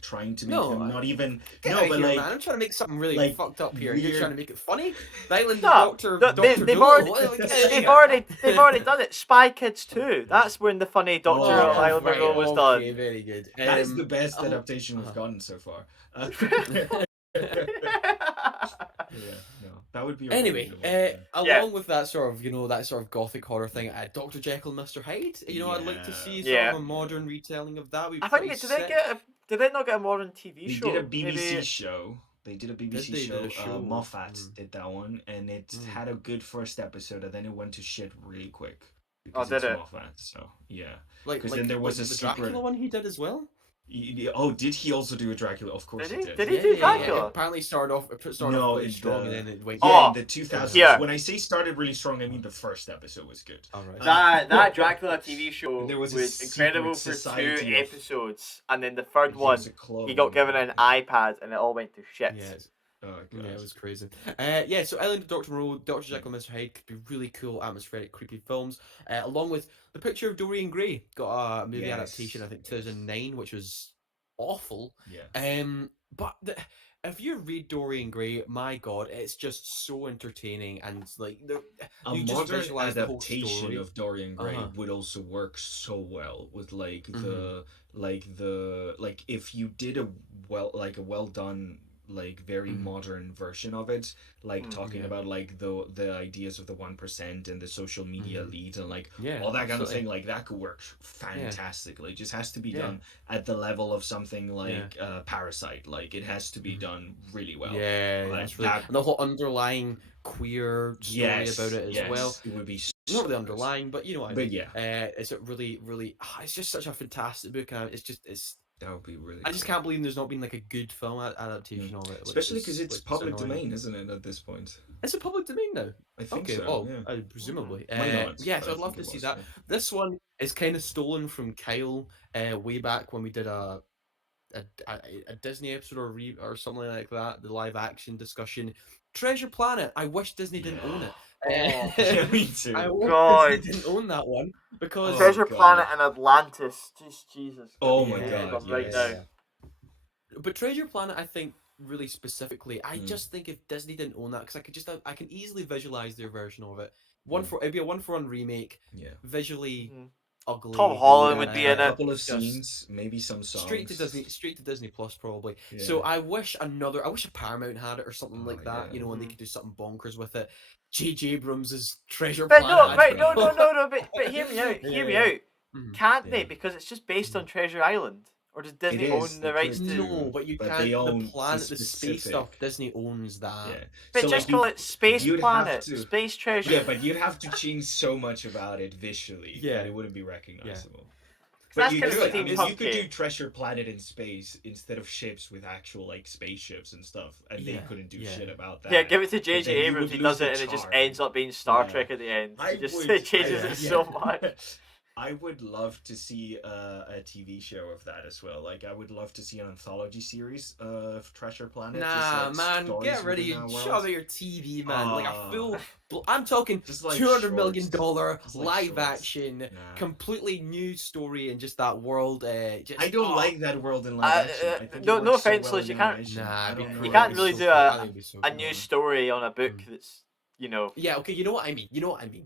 trying to make No, them not even Get no, out of but here, like man! I'm trying to make something really like fucked up here. You're weird. trying to make it funny. The Island of No, Doctor no, Doctor they've Dolittle. already, Get out of they've here. already done it. Spy Kids 2. That's when the funny Doctor Oh, yeah. Island right, Monroe was okay, done. very good. That is the best oh, adaptation we've uh-huh. gotten so far. Yeah, no, that would be a Anyway, really good one. Yeah. along with that sort of, that sort of gothic horror thing, Dr. Jekyll and Mr. Hyde. I'd like to see sort of a modern retelling of that. I think did they not get a modern TV They show? did a BBC Maybe... show. They did a BBC they show. did a show? Moffat did that one, and it had a good first episode, and then it went to shit really quick. Because did it's it? Moffat, so yeah. Like then there was the a secret... Dracula one he did as well. Oh, did he also do a Dracula? Of course Did he he? did. Did he do Dracula? Yeah. Apparently started off really strong, and then it went. Yeah, in the 2000s. Yeah. When I say started really strong, I mean the first episode was good. All right. That Dracula TV show There was was a incredible secret for society 2 of- episodes, and then the third He one, was a clone. he got given an iPad, and it all went to shit. Yeah. Oh, God. Yeah, it was crazy. So Island of Dr. Moreau, Dr. Jekyll and Mr. Hyde could be really cool, atmospheric, creepy films. Along with The Picture of Dorian Gray, got a movie adaptation, I think 2009, which was awful. Yeah. But if you read Dorian Gray, my God, it's just so entertaining, and like A you just modern visualize the whole adaptation story. of Dorian Gray would also work so well with like like if you did a well done like very modern version of it, like talking about like the ideas of the 1% and the social media lead and like all that kind of thing, like that could work fantastically. It just has to be done at the level of something like Parasite. Like it has to be done really well. Yeah, like, that's really, and the whole underlying queer story about it as well. It would be not really underlying, but you know what I mean. But yeah, it's a really it's just such a fantastic book, and it's that would be really. I just can't believe there's not been like a good film adaptation of it, especially because it's public domain, isn't it? At this point, it's a public domain now. I think so. Oh, yeah. Presumably. Yeah, so I'd love to see that. Yeah. This one is kind of stolen from Kyle way back when we did a Disney episode or something like that, the live action discussion. Treasure Planet. I wish Disney didn't own it. Yeah, me too. I wish Disney didn't own that one because Treasure Planet and Atlantis. Jesus. Oh my God! Right now. But Treasure Planet, I think really specifically, I just think if Disney didn't own that, because I can easily visualize their version of it. It'd be a 1-for-1 remake. Yeah. Visually. Ugly. Tom Holland would be in it. A couple of scenes, maybe some songs. Straight to Disney Plus probably. Yeah. So I wish a Paramount had it or something like that, and they could do something bonkers with it. J.J. Abrams' Treasure Planet. But hear me out. Hear me out. Can't they? Because it's just based on Treasure Island. Or does Disney own the rights to? No, but you can't. The planet, the space stuff, Disney owns that. Yeah. But so just call it Space Planet, Space Treasure. Yeah, but you'd have to change so much about it visually. Yeah, and it wouldn't be recognizable. But you could do Treasure Planet in space instead of ships with actual like spaceships and stuff, and they couldn't do shit about that. Yeah, give it to J.J. Abrams. He does it, and it just ends up being Star Trek at the end. He just changes it so much. I would love to see a TV show of that as well. Like, I would love to see an anthology series of Treasure Planet. Nah, just, like, man, get rid of you. Shut up your TV, man. Like a full. I'm talking like $200 million live action, completely new story, and just that world. I don't like that world in live action. No offense, Liz, you can't. Nah, you can't really do a new story on a book that's. Yeah, okay, you know what I mean.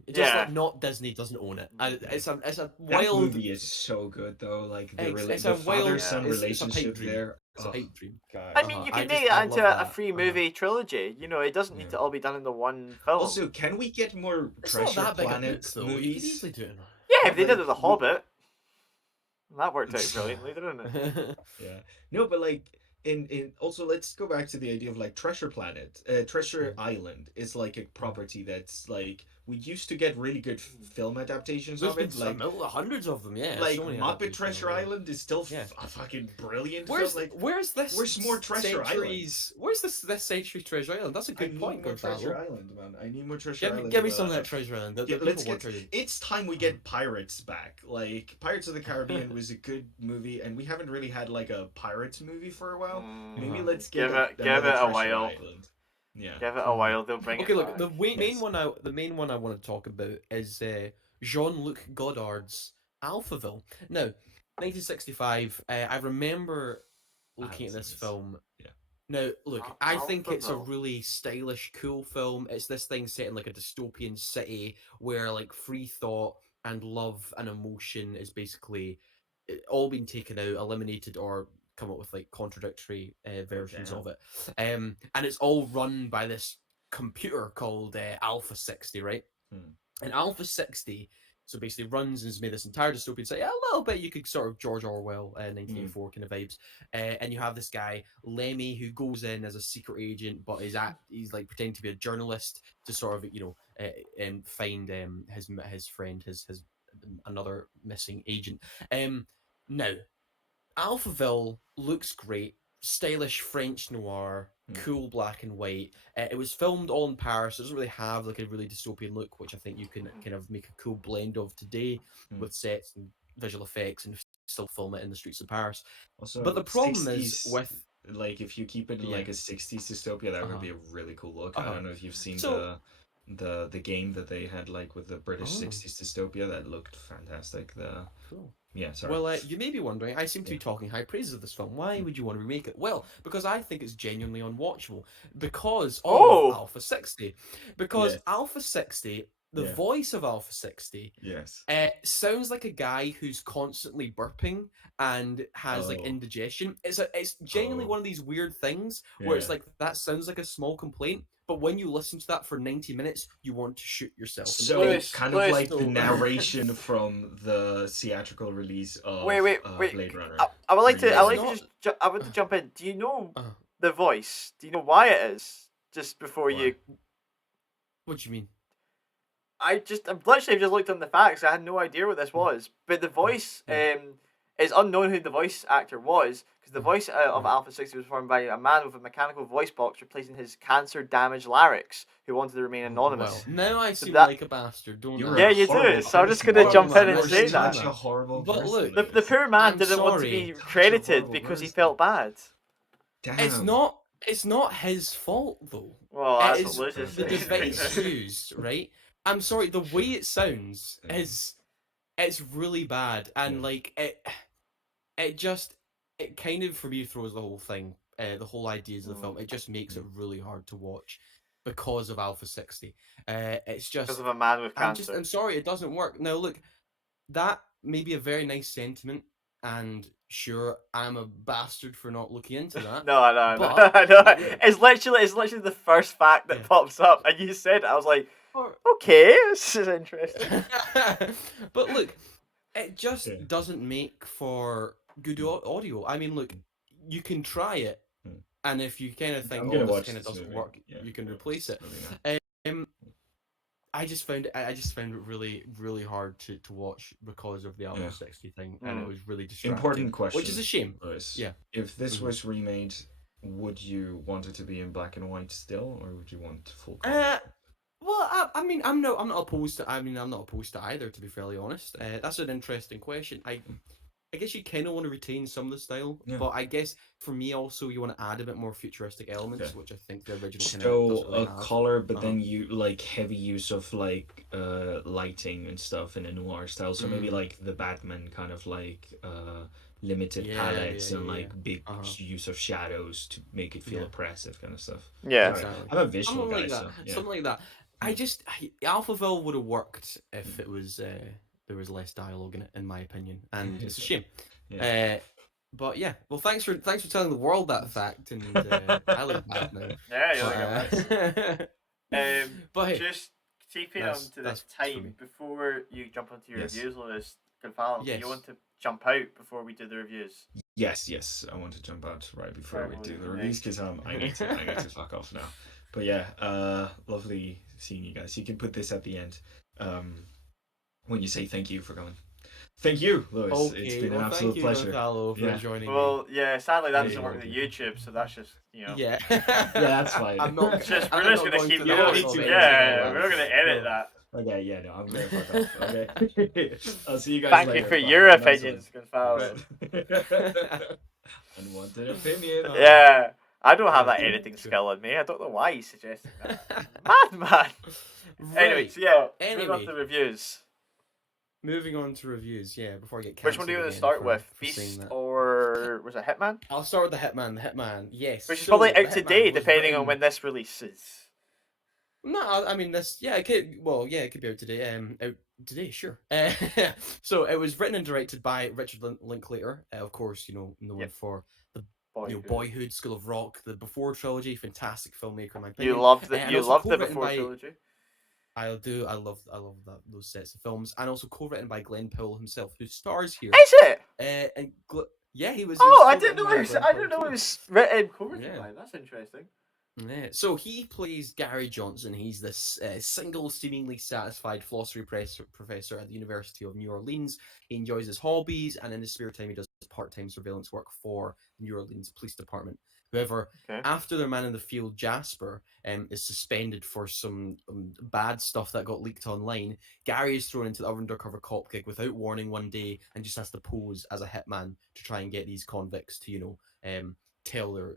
It's just like not Disney doesn't own it. It's a wild. That movie is so good though. Like the father-son relationship there. It's a pipe dream. God. I mean, you can make it into a free movie trilogy. It doesn't need to all be done in the one film. Also, can we get more Treasure Planet movies? You could easily do it. Yeah, if they did it with The Hobbit. That worked out brilliantly, didn't it? Yeah. No, but like in also let's go back to the idea of like Treasure Planet. Treasure Island is like a property that's like we used to get really good film adaptations There's of been it. Like hundreds of them, yeah. like So many Muppet adaptations Treasure of it. Island is still Yeah. a fucking brilliant film. Like Where's this where's more Treasure centuries? Where's this century's Treasure Island? That's a I good need point, more Gonzalo. Treasure Island, man. I need more Treasure Island. Give me some of that Treasure Island. The let's people want get. Treasure. It's time we get pirates back. Like Pirates of the Caribbean was a good movie, and we haven't really had like a pirates movie for a while. Maybe let's Give get it a Treasure while. Island. Yeah. Give it a while. They'll bring Okay, it look, back. the main Yes. one I want to talk about is Jean-Luc Godard's Alphaville. Now, 1965. I remember looking at this seen this. film. Yeah. Now, look, I think it's a Alphaville. really stylish, cool film. It's this thing set in like a dystopian city where like free thought and love and emotion is basically all been taken out, eliminated, or come up with like contradictory versions damn. of it. And it's all run by this computer called Alpha 60, right? And Alpha 60 so basically runs and has made this entire dystopian city. A little bit you could sort of George Orwell 1984 kind of vibes. And you have this guy Lemmy who goes in as a secret agent, but he's like pretending to be a journalist to sort of and find his friend, his another missing agent. Now Alphaville looks great, stylish French noir, cool black and white. It was filmed all in Paris. So it doesn't really have like a really dystopian look, which I think you can kind of make a cool blend of today with sets and visual effects and still film it in the streets of Paris. Also, but the problem 60s, is with like if you keep it in like a 60s dystopia, that would be a really cool look. I don't know if you've seen the game that they had like with the British 60s dystopia that looked fantastic. Cool. Yeah, sorry. Well, you may be wondering, I seem to be talking high praises of this film. Why would you want to remake it? Well, because I think it's genuinely unwatchable. Because of Alpha 60. Because Alpha 60, the voice of Alpha 60, sounds like a guy who's constantly burping and has like indigestion. It's genuinely one of these weird things where it's like, that sounds like a small complaint, but when you listen to that for 90 minutes, you want to shoot yourself. So Lewis, kind of like the narration from the theatrical release of Blade Runner. I would like to jump in. Do you know the voice? Do you know why it is? Just before you. What do you mean? I'm literally just looked on the facts. I had no idea what this was, but the voice is unknown who the voice actor was, because the voice of Alpha 60 was performed by a man with a mechanical voice box replacing his cancer-damaged larynx, who wanted to remain anonymous. Well, now I seem like a bastard, don't I? Yeah, you do. So I'm just going to jump in and say that. A horrible but look, the poor man didn't want to be credited because he felt bad. Damn. It's not his fault though. Well, that's what Liz the device used, right? I'm sorry, the way it sounds it's really bad, and like it kind of for me throws the whole thing, the whole ideas of the film. It just makes it really hard to watch because of Alpha 60. It's just because of a man with cancer. I'm sorry, it doesn't work. Now look, that may be a very nice sentiment, and sure, I'm a bastard for not looking into that. No. It's literally the first fact that pops up, and you said it. I was like, okay, this is interesting. But look, it just doesn't make for good audio. I mean, look, you can try it, and if you kind of think, this kind of doesn't work, you can replace it. I just found it really, really hard to watch because of the Alpha 60 thing, and it was really distracting. Important question, which is a shame. Lewis. Yeah. If this was remade, would you want it to be in black and white still, or would you want full color? Well, I mean, I'm not opposed to. I'm not opposed to either. To be fairly honest, that's an interesting question. I guess you kind of want to retain some of the style, but I guess for me also you want to add a bit more futuristic elements, which I think the original kind of doesn't really have. Color, but then you like heavy use of like lighting and stuff in a noir style. So maybe like the Batman kind of like limited palettes and like big use of shadows to make it feel oppressive kind of stuff. Yeah, exactly. I'm a visual something guy, like that. so Something like that. Alphaville would have worked if it was there was less dialogue in it, in my opinion, and it's a shame. But yeah, well, thanks for telling the world that fact, and I like that now. Yeah, you're but hey, just keeping on to this time before you jump onto your reviews, Lewis. Gonzalo, do you want to jump out before we do the reviews? Yes, I want to jump out right before Right, we well, do you the can reviews because I need to fuck off now. But yeah, lovely seeing you guys. You can put this at the end, when you say thank you for coming. Thank you, Lewis. It's Okay, been an well, thank absolute you, pleasure. Gonzalo, for Yeah, joining me. Well, yeah, sadly that Very doesn't work with welcome. the YouTube, so that's just, Yeah. yeah, that's fine. I'm not. It's just, we're I'm just not gonna going keep through the going. hassle of editing Yeah, all we're not that. gonna edit No. that. Okay, yeah, no, I'm gonna fuck off. Okay, I'll see you guys Thank later. you for Bye. your Nice one. opinions, Gonzalo. Unwanted opinion. Yeah, I don't have that Cool. editing skill in me. I don't know why he's suggesting that. Madman. Anyway, Right. so yeah, moving on Anyway, to the reviews. moving on to reviews. Yeah, before I get Which one cancelled do you want again to start for with? saying Beast that. or was it Hitman? I'll start with the Hitman. The Hitman. Yes. Which is So probably the out today, Hitman was depending on written. when this releases. No, I mean this. Yeah, it could. Well, yeah, it could be out today. Out today, sure. So it was written and directed by Richard Linklater. Of course, known Yep. for the Boyhood. Boyhood, School of Rock, the Before trilogy, fantastic filmmaker in my You opinion. loved And you also loved the co-written Before by. trilogy. I do. I love those sets of films, and also co-written by Glen Powell himself, who stars here. Is it? And yeah, he was. Oh, I co-written didn't know by it was. Glen I didn't Powell know it too. was written co-written Yeah. by. That's interesting. Yeah. So he plays Gary Johnson. He's this single, seemingly satisfied philosophy professor at the University of New Orleans. He enjoys his hobbies, and in his spare time, he does part-time surveillance work for the New Orleans Police Department. However, Okay. after their man in the field, Jasper, is suspended for some bad stuff that got leaked online, Gary is thrown into the undercover cop gig without warning one day and just has to pose as a hitman to try and get these convicts to, tell their,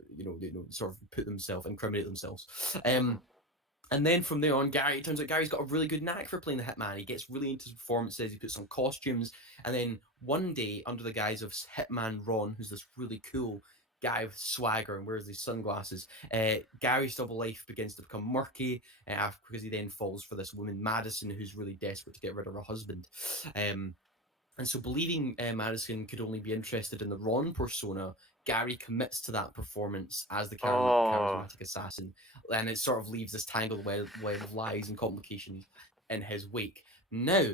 sort of put themselves, incriminate themselves. And then from there on, it turns out Gary's got a really good knack for playing the hitman. He gets really into his performances, he puts on costumes, and then one day, under the guise of Hitman Ron, who's this really cool guy with swagger and wears these sunglasses, Gary's double life begins to become murky because he then falls for this woman, Madison, who's really desperate to get rid of her husband. And so, believing Madison could only be interested in the Ron persona, Gary commits to that performance as the charismatic assassin, and it sort of leaves this tangled web of lies and complications in his wake. Now,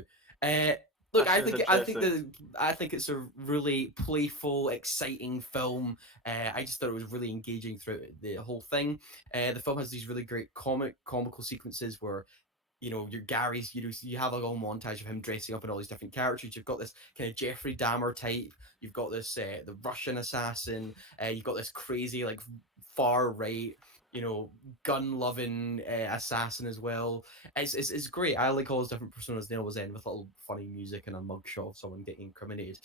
look, I think it's a really playful, exciting film. I just thought it was really engaging throughout the whole thing. The film has these really great comical sequences where your Gary's, you have a long montage of him dressing up in all these different characters. You've got this kind of Jeffrey Dahmer type. You've got this the Russian assassin. You've got this crazy like far right, gun loving assassin as well. It's great. I like all those different personas they always end with little funny music and a mugshot of someone getting incriminated.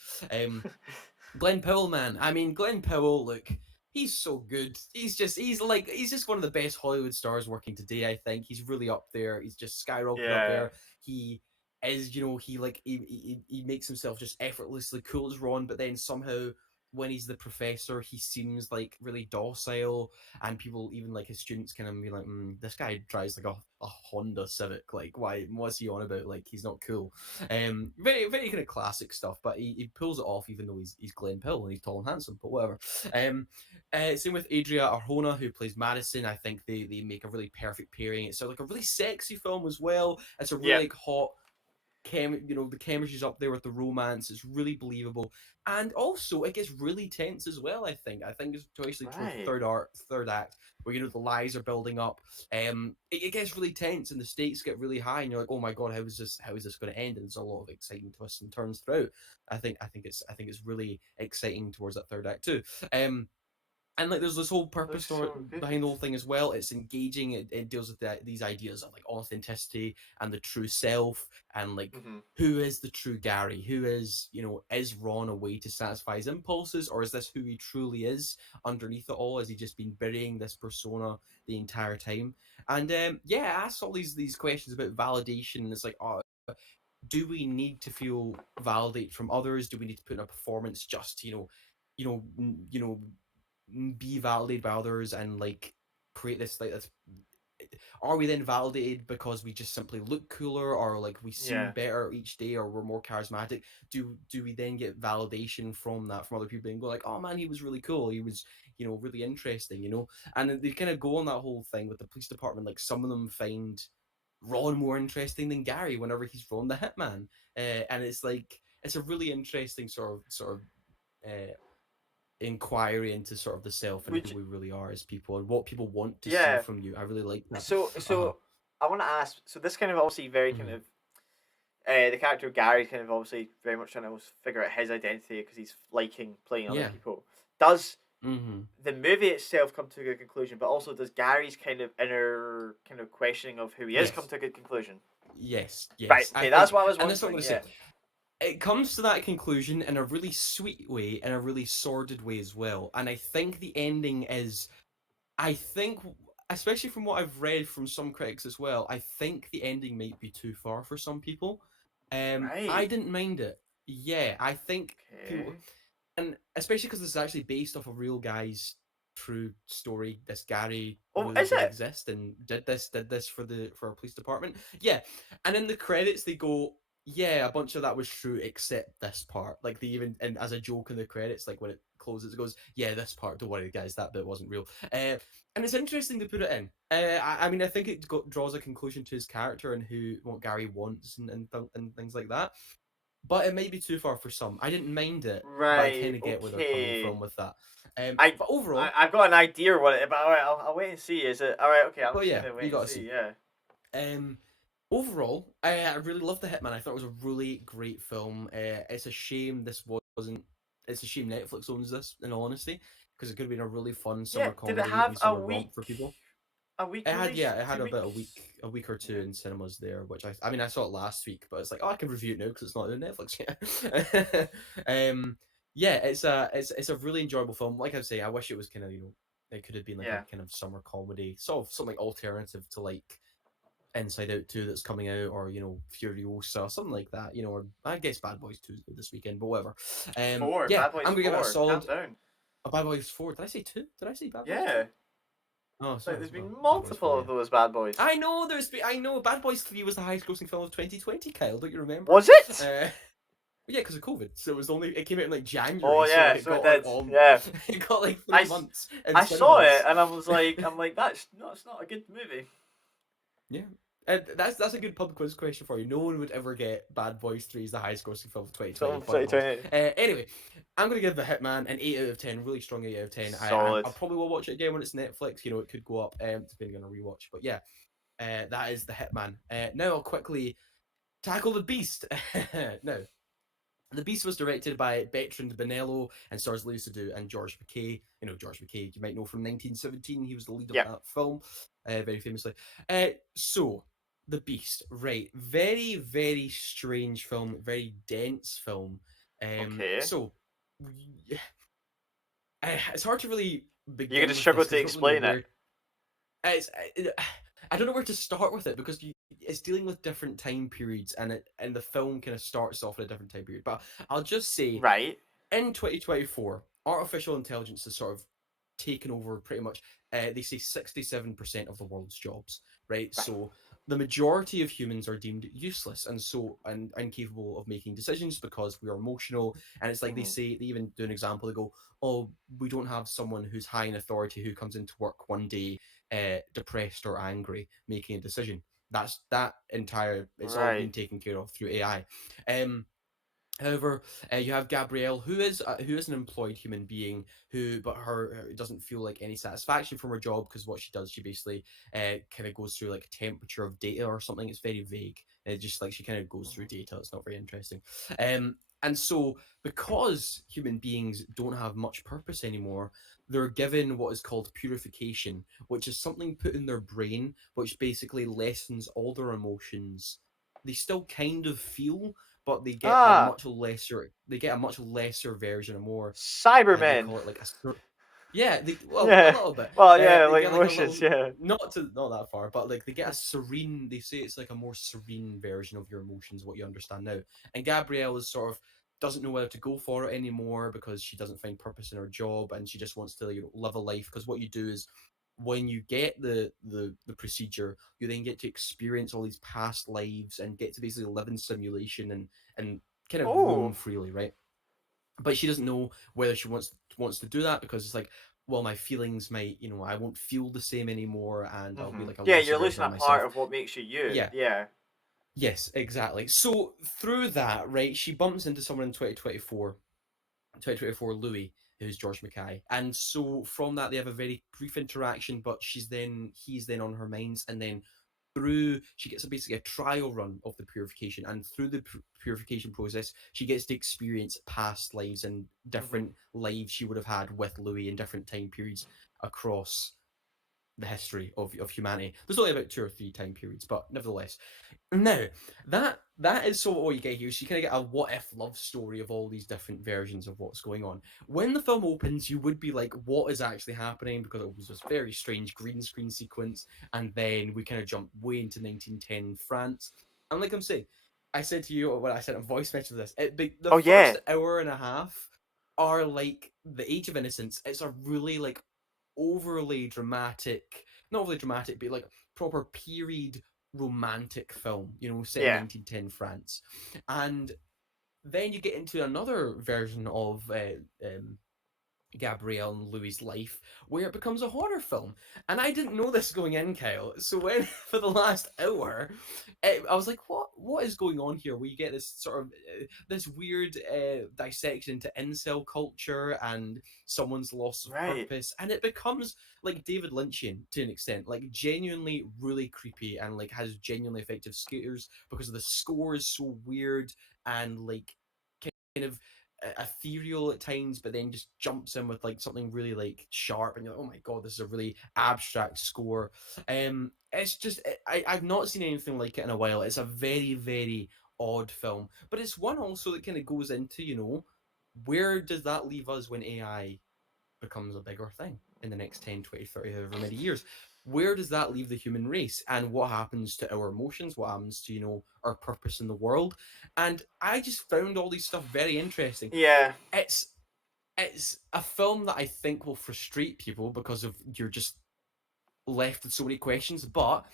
Glen Powell, man. I mean, Glen Powell, look, he's so good. He's just one of the best Hollywood stars working today, I think. He's really up there. He's just skyrocketing up there. He is, he makes himself just effortlessly cool as Ron, but then somehow when he's the professor, he seems like really docile, and people, even like his students, kind of be like, this guy drives like a Honda Civic. Like, what's he on about? Like, he's not cool. Very, very kind of classic stuff, but he pulls it off, even though he's Glen Powell and he's tall and handsome. But whatever. Same with Adria Arjona, who plays Madison. I think they make a really perfect pairing. It's like a really sexy film as well. It's a really like hot. The chemistry's up there with the romance. It's really believable, and also it gets really tense as well. I think it's especially towards the third act, where the lies are building up. It gets really tense, and the stakes get really high, and you're like, oh my god, how is this going to end? And there's a lot of exciting twists and turns throughout. I think it's really exciting towards that third act too. And like, there's this whole purpose behind the whole thing as well. It's engaging. It deals with these ideas of like authenticity and the true self, and like who is the true Gary? Who is Ron a way to satisfy his impulses, or is this who he truly is underneath it all? Has he just been burying this persona the entire time? And I asked all these questions about validation, and it's like, do we need to feel validated from others? Do we need to put in a performance just to, be validated by others and like create this like this? Are we then validated because we just simply look cooler, or like we seem better each day, or we're more charismatic? Do we then get validation from other people and go like, oh man, he was really cool, he was really interesting, and they kind of go on that whole thing with the police department. Like, some of them find Ron more interesting than Gary whenever he's Ron the Hitman, and it's like, it's a really interesting sort of inquiry into sort of the self and Which who we really are as people and what people want to see yeah. from you. I really like that. So Uh-huh. I want to ask. So this kind of obviously very kind Mhm. of the character of Gary kind of obviously very much trying to figure out his identity because he's liking playing other Yeah. people. Does Mm-hmm. the movie itself come to a good conclusion, but also does Gary's kind of inner kind of questioning of who he is come Yes. to a good conclusion? Yes. Right. Yes. I Okay, that's think, what I was and that's what I'm wondering. going to Yeah. say. It comes to that conclusion in a really sweet way, in a really sordid way as well. And I think the ending is, I think, especially from what I've read from some critics as well, I think the ending might be too far for some people. I Right. didn't mind it. Yeah, I think people, Okay. and especially because this is actually based off a real guy's true story. This Gary Oh, really is did it? exist and did this for our police department. Yeah, and in the credits they go, yeah, a bunch of that was true except this part. Like they even, and as a joke in the credits, like when it closes, it goes, yeah, this part. Don't worry, guys, that bit wasn't real. And it's interesting to put it in. I mean, I think it draws a conclusion to his character and who what Gary wants and things like that. But it may be too far for some. I didn't mind it, but I kind Right. of get where they're coming Okay. from with that. I, But overall, I've got an idea what it, but all right, I'll wait and see. Is it all right? Okay, I'll well, just yeah, kind of wait you and got to see. see. Yeah. Um, Overall, I really loved the Hitman. I thought it was a really great film. It's a shame this wasn't. It's a shame Netflix owns this, in all honesty, because it could have been a really fun Yeah. summer Did it comedy have and summer romp for people. a week It had, release? yeah, it had 2 weeks? a week or two Yeah. in cinemas there, which I mean, I saw it last week, but it's like, oh, I can review it now because it's not on Netflix yet. Yeah, it's a really enjoyable film. Like I say, I wish it was kind of, it could have been like a Yeah. kind of summer comedy, sort of something alternative to like Inside Out 2 that's coming out, or Furiosa, something like that, or I guess Bad Boys 2 is this weekend, but whatever. Four. Yeah, Bad Boys I'm gonna give it a 4. Calm solid. down. Bad Boys 4. Did I say 2? Did I say Bad Boys 2? Yeah. Oh, Like sorry. there's been Well, Bad Boys 4, multiple yeah. of those Bad Boys. I know Bad Boys 3 was the highest grossing film of 2020, Kyle, don't you remember? Was it? Yeah, because of COVID. So it came out in like January, Oh so yeah, it so it got like did. all Yeah. it got like I, 3 months in I saw it cinemas. and I was like, that's not a good movie. Yeah. And that's a good pub quiz question for you. No one would ever get Bad Boys 3 is the highest grossing film of 2020. Film Point blank. 2020. Anyway, I'm going to give The Hitman an 8 out of 10. Really strong 8 out of 10. Solid. I probably will watch it again when it's Netflix. It could go up depending on a rewatch. But yeah, that is The Hitman. Now I'll quickly tackle The Beast. Now, The Beast was directed by Bertrand Bonello and stars Lisa Seydoux and George McKay. George McKay, you might know from 1917. He was the lead of Yeah. that film, very famously. So, The Beast, right. Very, very strange film, very dense film. Okay. So, it's hard to really You're begin gonna with struggle this to because I don't really know explain it. where I don't know where to start with it because it's dealing with different time periods and the film kind of starts off in a different time period. But I'll just say Right. in 2024, artificial intelligence has sort of taken over pretty much. They say 67% of the world's jobs, right? Right. So the majority of humans are deemed useless and incapable of making decisions because we are emotional. And it's like they even do an example. They go, "Oh, we don't have someone who's high in authority who comes into work one day depressed or angry making a decision. It's all been Right. taken care of through AI." However, you have Gabrielle, who is an employed human being but her doesn't feel like any satisfaction from her job because what she does, she basically kind of goes through like a temperature of data or something. It's very vague. Just like she kind of goes through data. It's not very interesting. And so, because human beings don't have much purpose anymore, they're given what is called purification, which is something put in their brain, which basically lessens all their emotions. They still kind of feel, but they get a Ah, much lesser version, or more, they Cybermen. call it like yeah, well, a Yeah. little bit. Well, yeah, They like get like a little, emotions. Yeah. not that far, but like they get a serene. They say it's like a more serene version of your emotions, what you understand now. And Gabrielle is sort of doesn't know whether to go for it anymore because she doesn't find purpose in her job and she just wants to live a life. Because what you do is when you get the procedure, you then get to experience all these past lives and get to basically live in simulation and kind of roam Oh. freely, right? But she doesn't know whether she wants to do that because it's like, well, my feelings might, I won't feel the same anymore, and I'll be like a Yeah, lesser you're version losing of a part myself. of what makes you you. Yeah, Yeah. Yes, exactly. So through that, right, she bumps into someone in 2024 Louis, who's George Mackay. And so from that they have a very brief interaction, but he's then on her minds, and then through she gets basically a trial run of the purification, and through the purification process she gets to experience past lives and Hmm. different lives she would have had with Louis in different time periods across the history of humanity. There's only about 2 or 3 time periods, but nevertheless. Now, that is sort of what you get here. So you kind of get a what if love story of all these different versions of what's going on. When the film opens, you would be like, what is actually happening? Because it was this very strange green screen sequence, and then we kind of jump way into 1910 France. And like I'm saying, I said to you when I sent a voice message of this, the Oh yeah, first hour and a half are like the Age of Innocence. It's a really like overly dramatic, not overly dramatic, but like proper period romantic film, set in yeah, 1910 France. And then you get into another version of Gabrielle and Louis' life, where it becomes a horror film. And I didn't know this going in, Kyle. So when for the last hour, I was like, "What is going on here?" Where you get this sort of this weird dissection into incel culture and someone's loss of right. purpose, and it becomes like David Lynchian to an extent, like genuinely really creepy and like has genuinely effective scares because the score is so weird and like kind of ethereal at times, but then just jumps in with like something really like sharp, and you're like, oh my god, this is a really abstract score. It's just I've not seen anything like it in a while. It's a very very odd film, but it's one also that kind of goes into where does that leave us when AI becomes a bigger thing in the next 10, 20, 30, however many years? Where does that leave the human race, and what happens to our emotions? What happens to our purpose in the world? And I just found all these stuff very interesting. Yeah, it's it's a film that I think will frustrate people because of you're just left with so many questions. But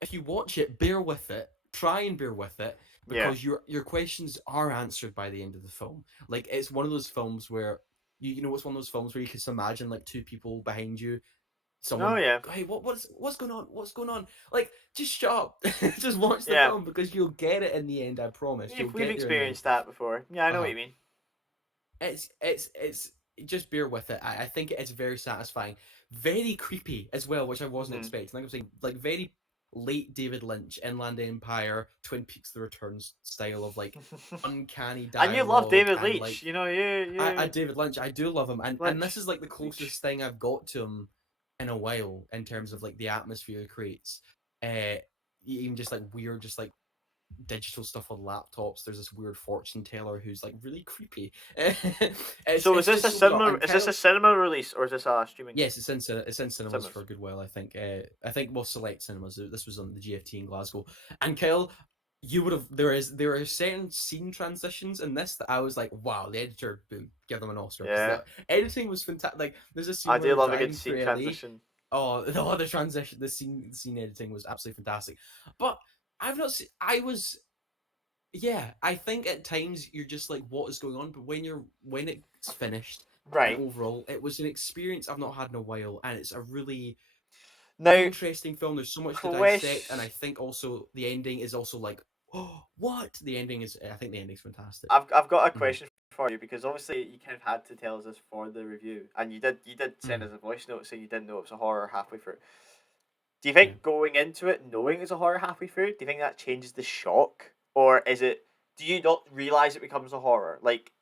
if you watch it, bear with it. Try and bear with it, yeah. because your questions are answered by the end of the film. Like it's one of those films where it's one of those films where you can just imagine like two people behind you, Oh someone, yeah, hey, what's going on? What's going on? Like, just shut up. Just watch the yeah. film, because you'll get it in the end. I promise. You'll We've get there in the end. experienced that before. Yeah, I know what Uh-huh. you mean. It's just bear with it. I think it's very satisfying, very creepy as well, which I wasn't Hmm. expecting. Like I'm saying, like very late David Lynch, Inland Empire, Twin Peaks: The Returns style of like uncanny And you love dialogue, David and Leitch, like you know you David Lynch, I do love him, and this Lynch, is like the Leitch. closest thing I've got to him in a while in terms of like the atmosphere he creates. Even just like weird, just like digital stuff on laptops. There's this weird fortune teller who's like really creepy. it's So is it's this just a so bizarre. cinema? And Is this a Kyle, cinema release or is this a streaming? yes, it's in cinemas for Cinemas. a good while. I think. I think most select cinemas. This was on the GFT in Glasgow. And Kyle, you would have there are certain scene transitions in this that I was like, wow, the editor, boom, give them an Oscar, because Yeah, the editing was fantastic. Like there's a I scene where do they're love a good driving scene through LA. transition. Oh, the transition, the scene editing was absolutely fantastic. But I've not seen. Yeah, I think at times you're just like, what is going on? But when it's finished, and Right overall, it was an experience I've not had in a while, and it's a really now, interesting film. There's so much to dissect, and I question. think also the ending is also like, oh, what? The ending is. I think the ending's fantastic. I've got a Mm, question for you because obviously you kind of had to tell us this for the review, and you did send mm, us a voice note saying you didn't know it was a horror halfway through. Do you yeah. think going into it knowing it's a horror halfway through, do you think that changes the shock, or is it? Do you not realize it becomes a horror? Like,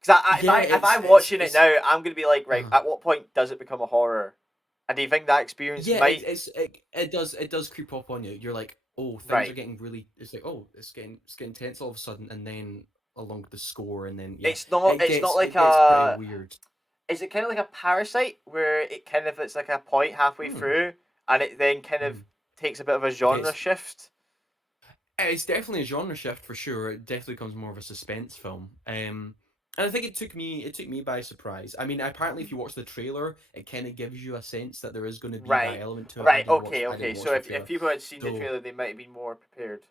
because Yeah, if I'm it's watching it it's now, I'm gonna be like, right, uh, at what point does it become a horror? And do you think that experience yeah, might it does creep up on you. You're like, oh, things are right? getting really. It's like, oh, it's getting tense all of a sudden, and then along with the score, and then yeah, It's not. it It's not gets like it gets pretty a. weird. Is it kind of like a parasite where it kind of it's like a point halfway Hmm. through, and it then kind of Mm. takes a bit of a Okay, genre shift? it's definitely a genre shift for sure. It definitely becomes more of a suspense film. And I think it took me by surprise. I mean, apparently, if you watch the trailer, it kind of gives you a sense that there is going to be that Right. element to it. Right. Okay. I Okay. didn't So watch the if trailer, people had seen the so trailer, they might have been more prepared.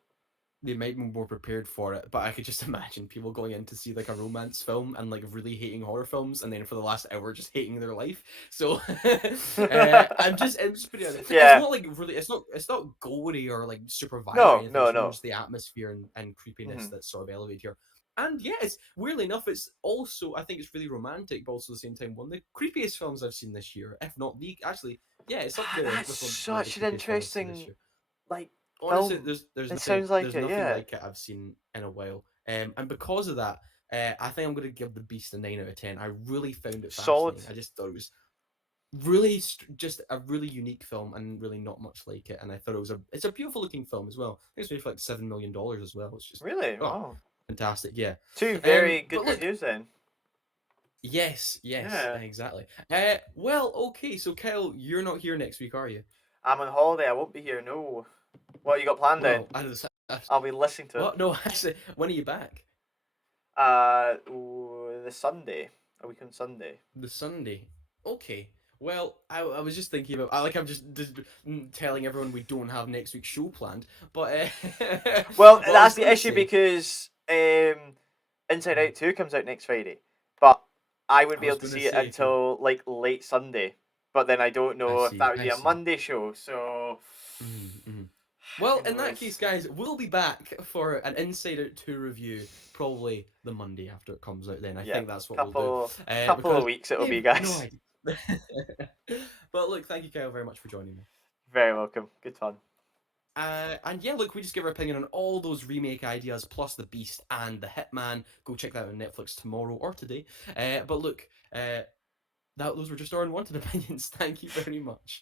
they might be more prepared for it, but I could just imagine people going in to see like a romance film and like really hating horror films, and then for the last hour just hating their life. So I'm just putting it. It's Yeah. not like really. It's not gory or like super violent or No, anything. no, It's more no. just the atmosphere and creepiness Mhm. that's sort of elevated here. And yeah, it's weirdly enough, it's also I think it's really romantic, but also at the same time one of the creepiest films I've seen this year, if not the actually. Yeah, it's up there That's with one of the such an creepiest films I've seen this interesting year. like Honestly, film. there's It nothing sounds like there's it, nothing yeah. like it I've seen in a while. And because of that, I think I'm going to give The Beast a 9 out of 10. I really found it Solid. fascinating. I just thought it was really just a really unique film and really not much like it. And I thought it's a beautiful looking film as well. I think it's made for like $7 million as well. It's just Really? oh Wow. fantastic, yeah. Two very But good look, reviews then. yes, Yeah. exactly. Well, okay, so Kyle, you're not here next week, are you? I'm on holiday. I won't be here. No. What you got planned then? Well, I don't. I'll be listening to it. What? No, actually, when are you back? The Sunday. A week on Sunday. The Sunday. Okay. Well, I was just thinking about. I'm just telling everyone we don't have next week's show planned, but Well, what I that's was the gonna issue say. because Inside Out 2 comes out next Friday, but I wouldn't I be was able to gonna see it say, okay, until like late Sunday. But then I don't know if that would I be a see. Monday show. So Mm-hmm. Well, who in that knows? case, guys, we'll be back for an Inside Out 2 review probably the Monday after it comes out. Then I Yeah, think that's what we'll do. couple of Because weeks it'll I be, have no guys. idea. But look, thank you, Kyle, very much for joining me. Very welcome. Good fun. And yeah, look, we just give our opinion on all those remake ideas, plus The Beast and The Hitman. Go check that out on Netflix tomorrow or today. But look, those were just our unwanted opinions. Thank you very much.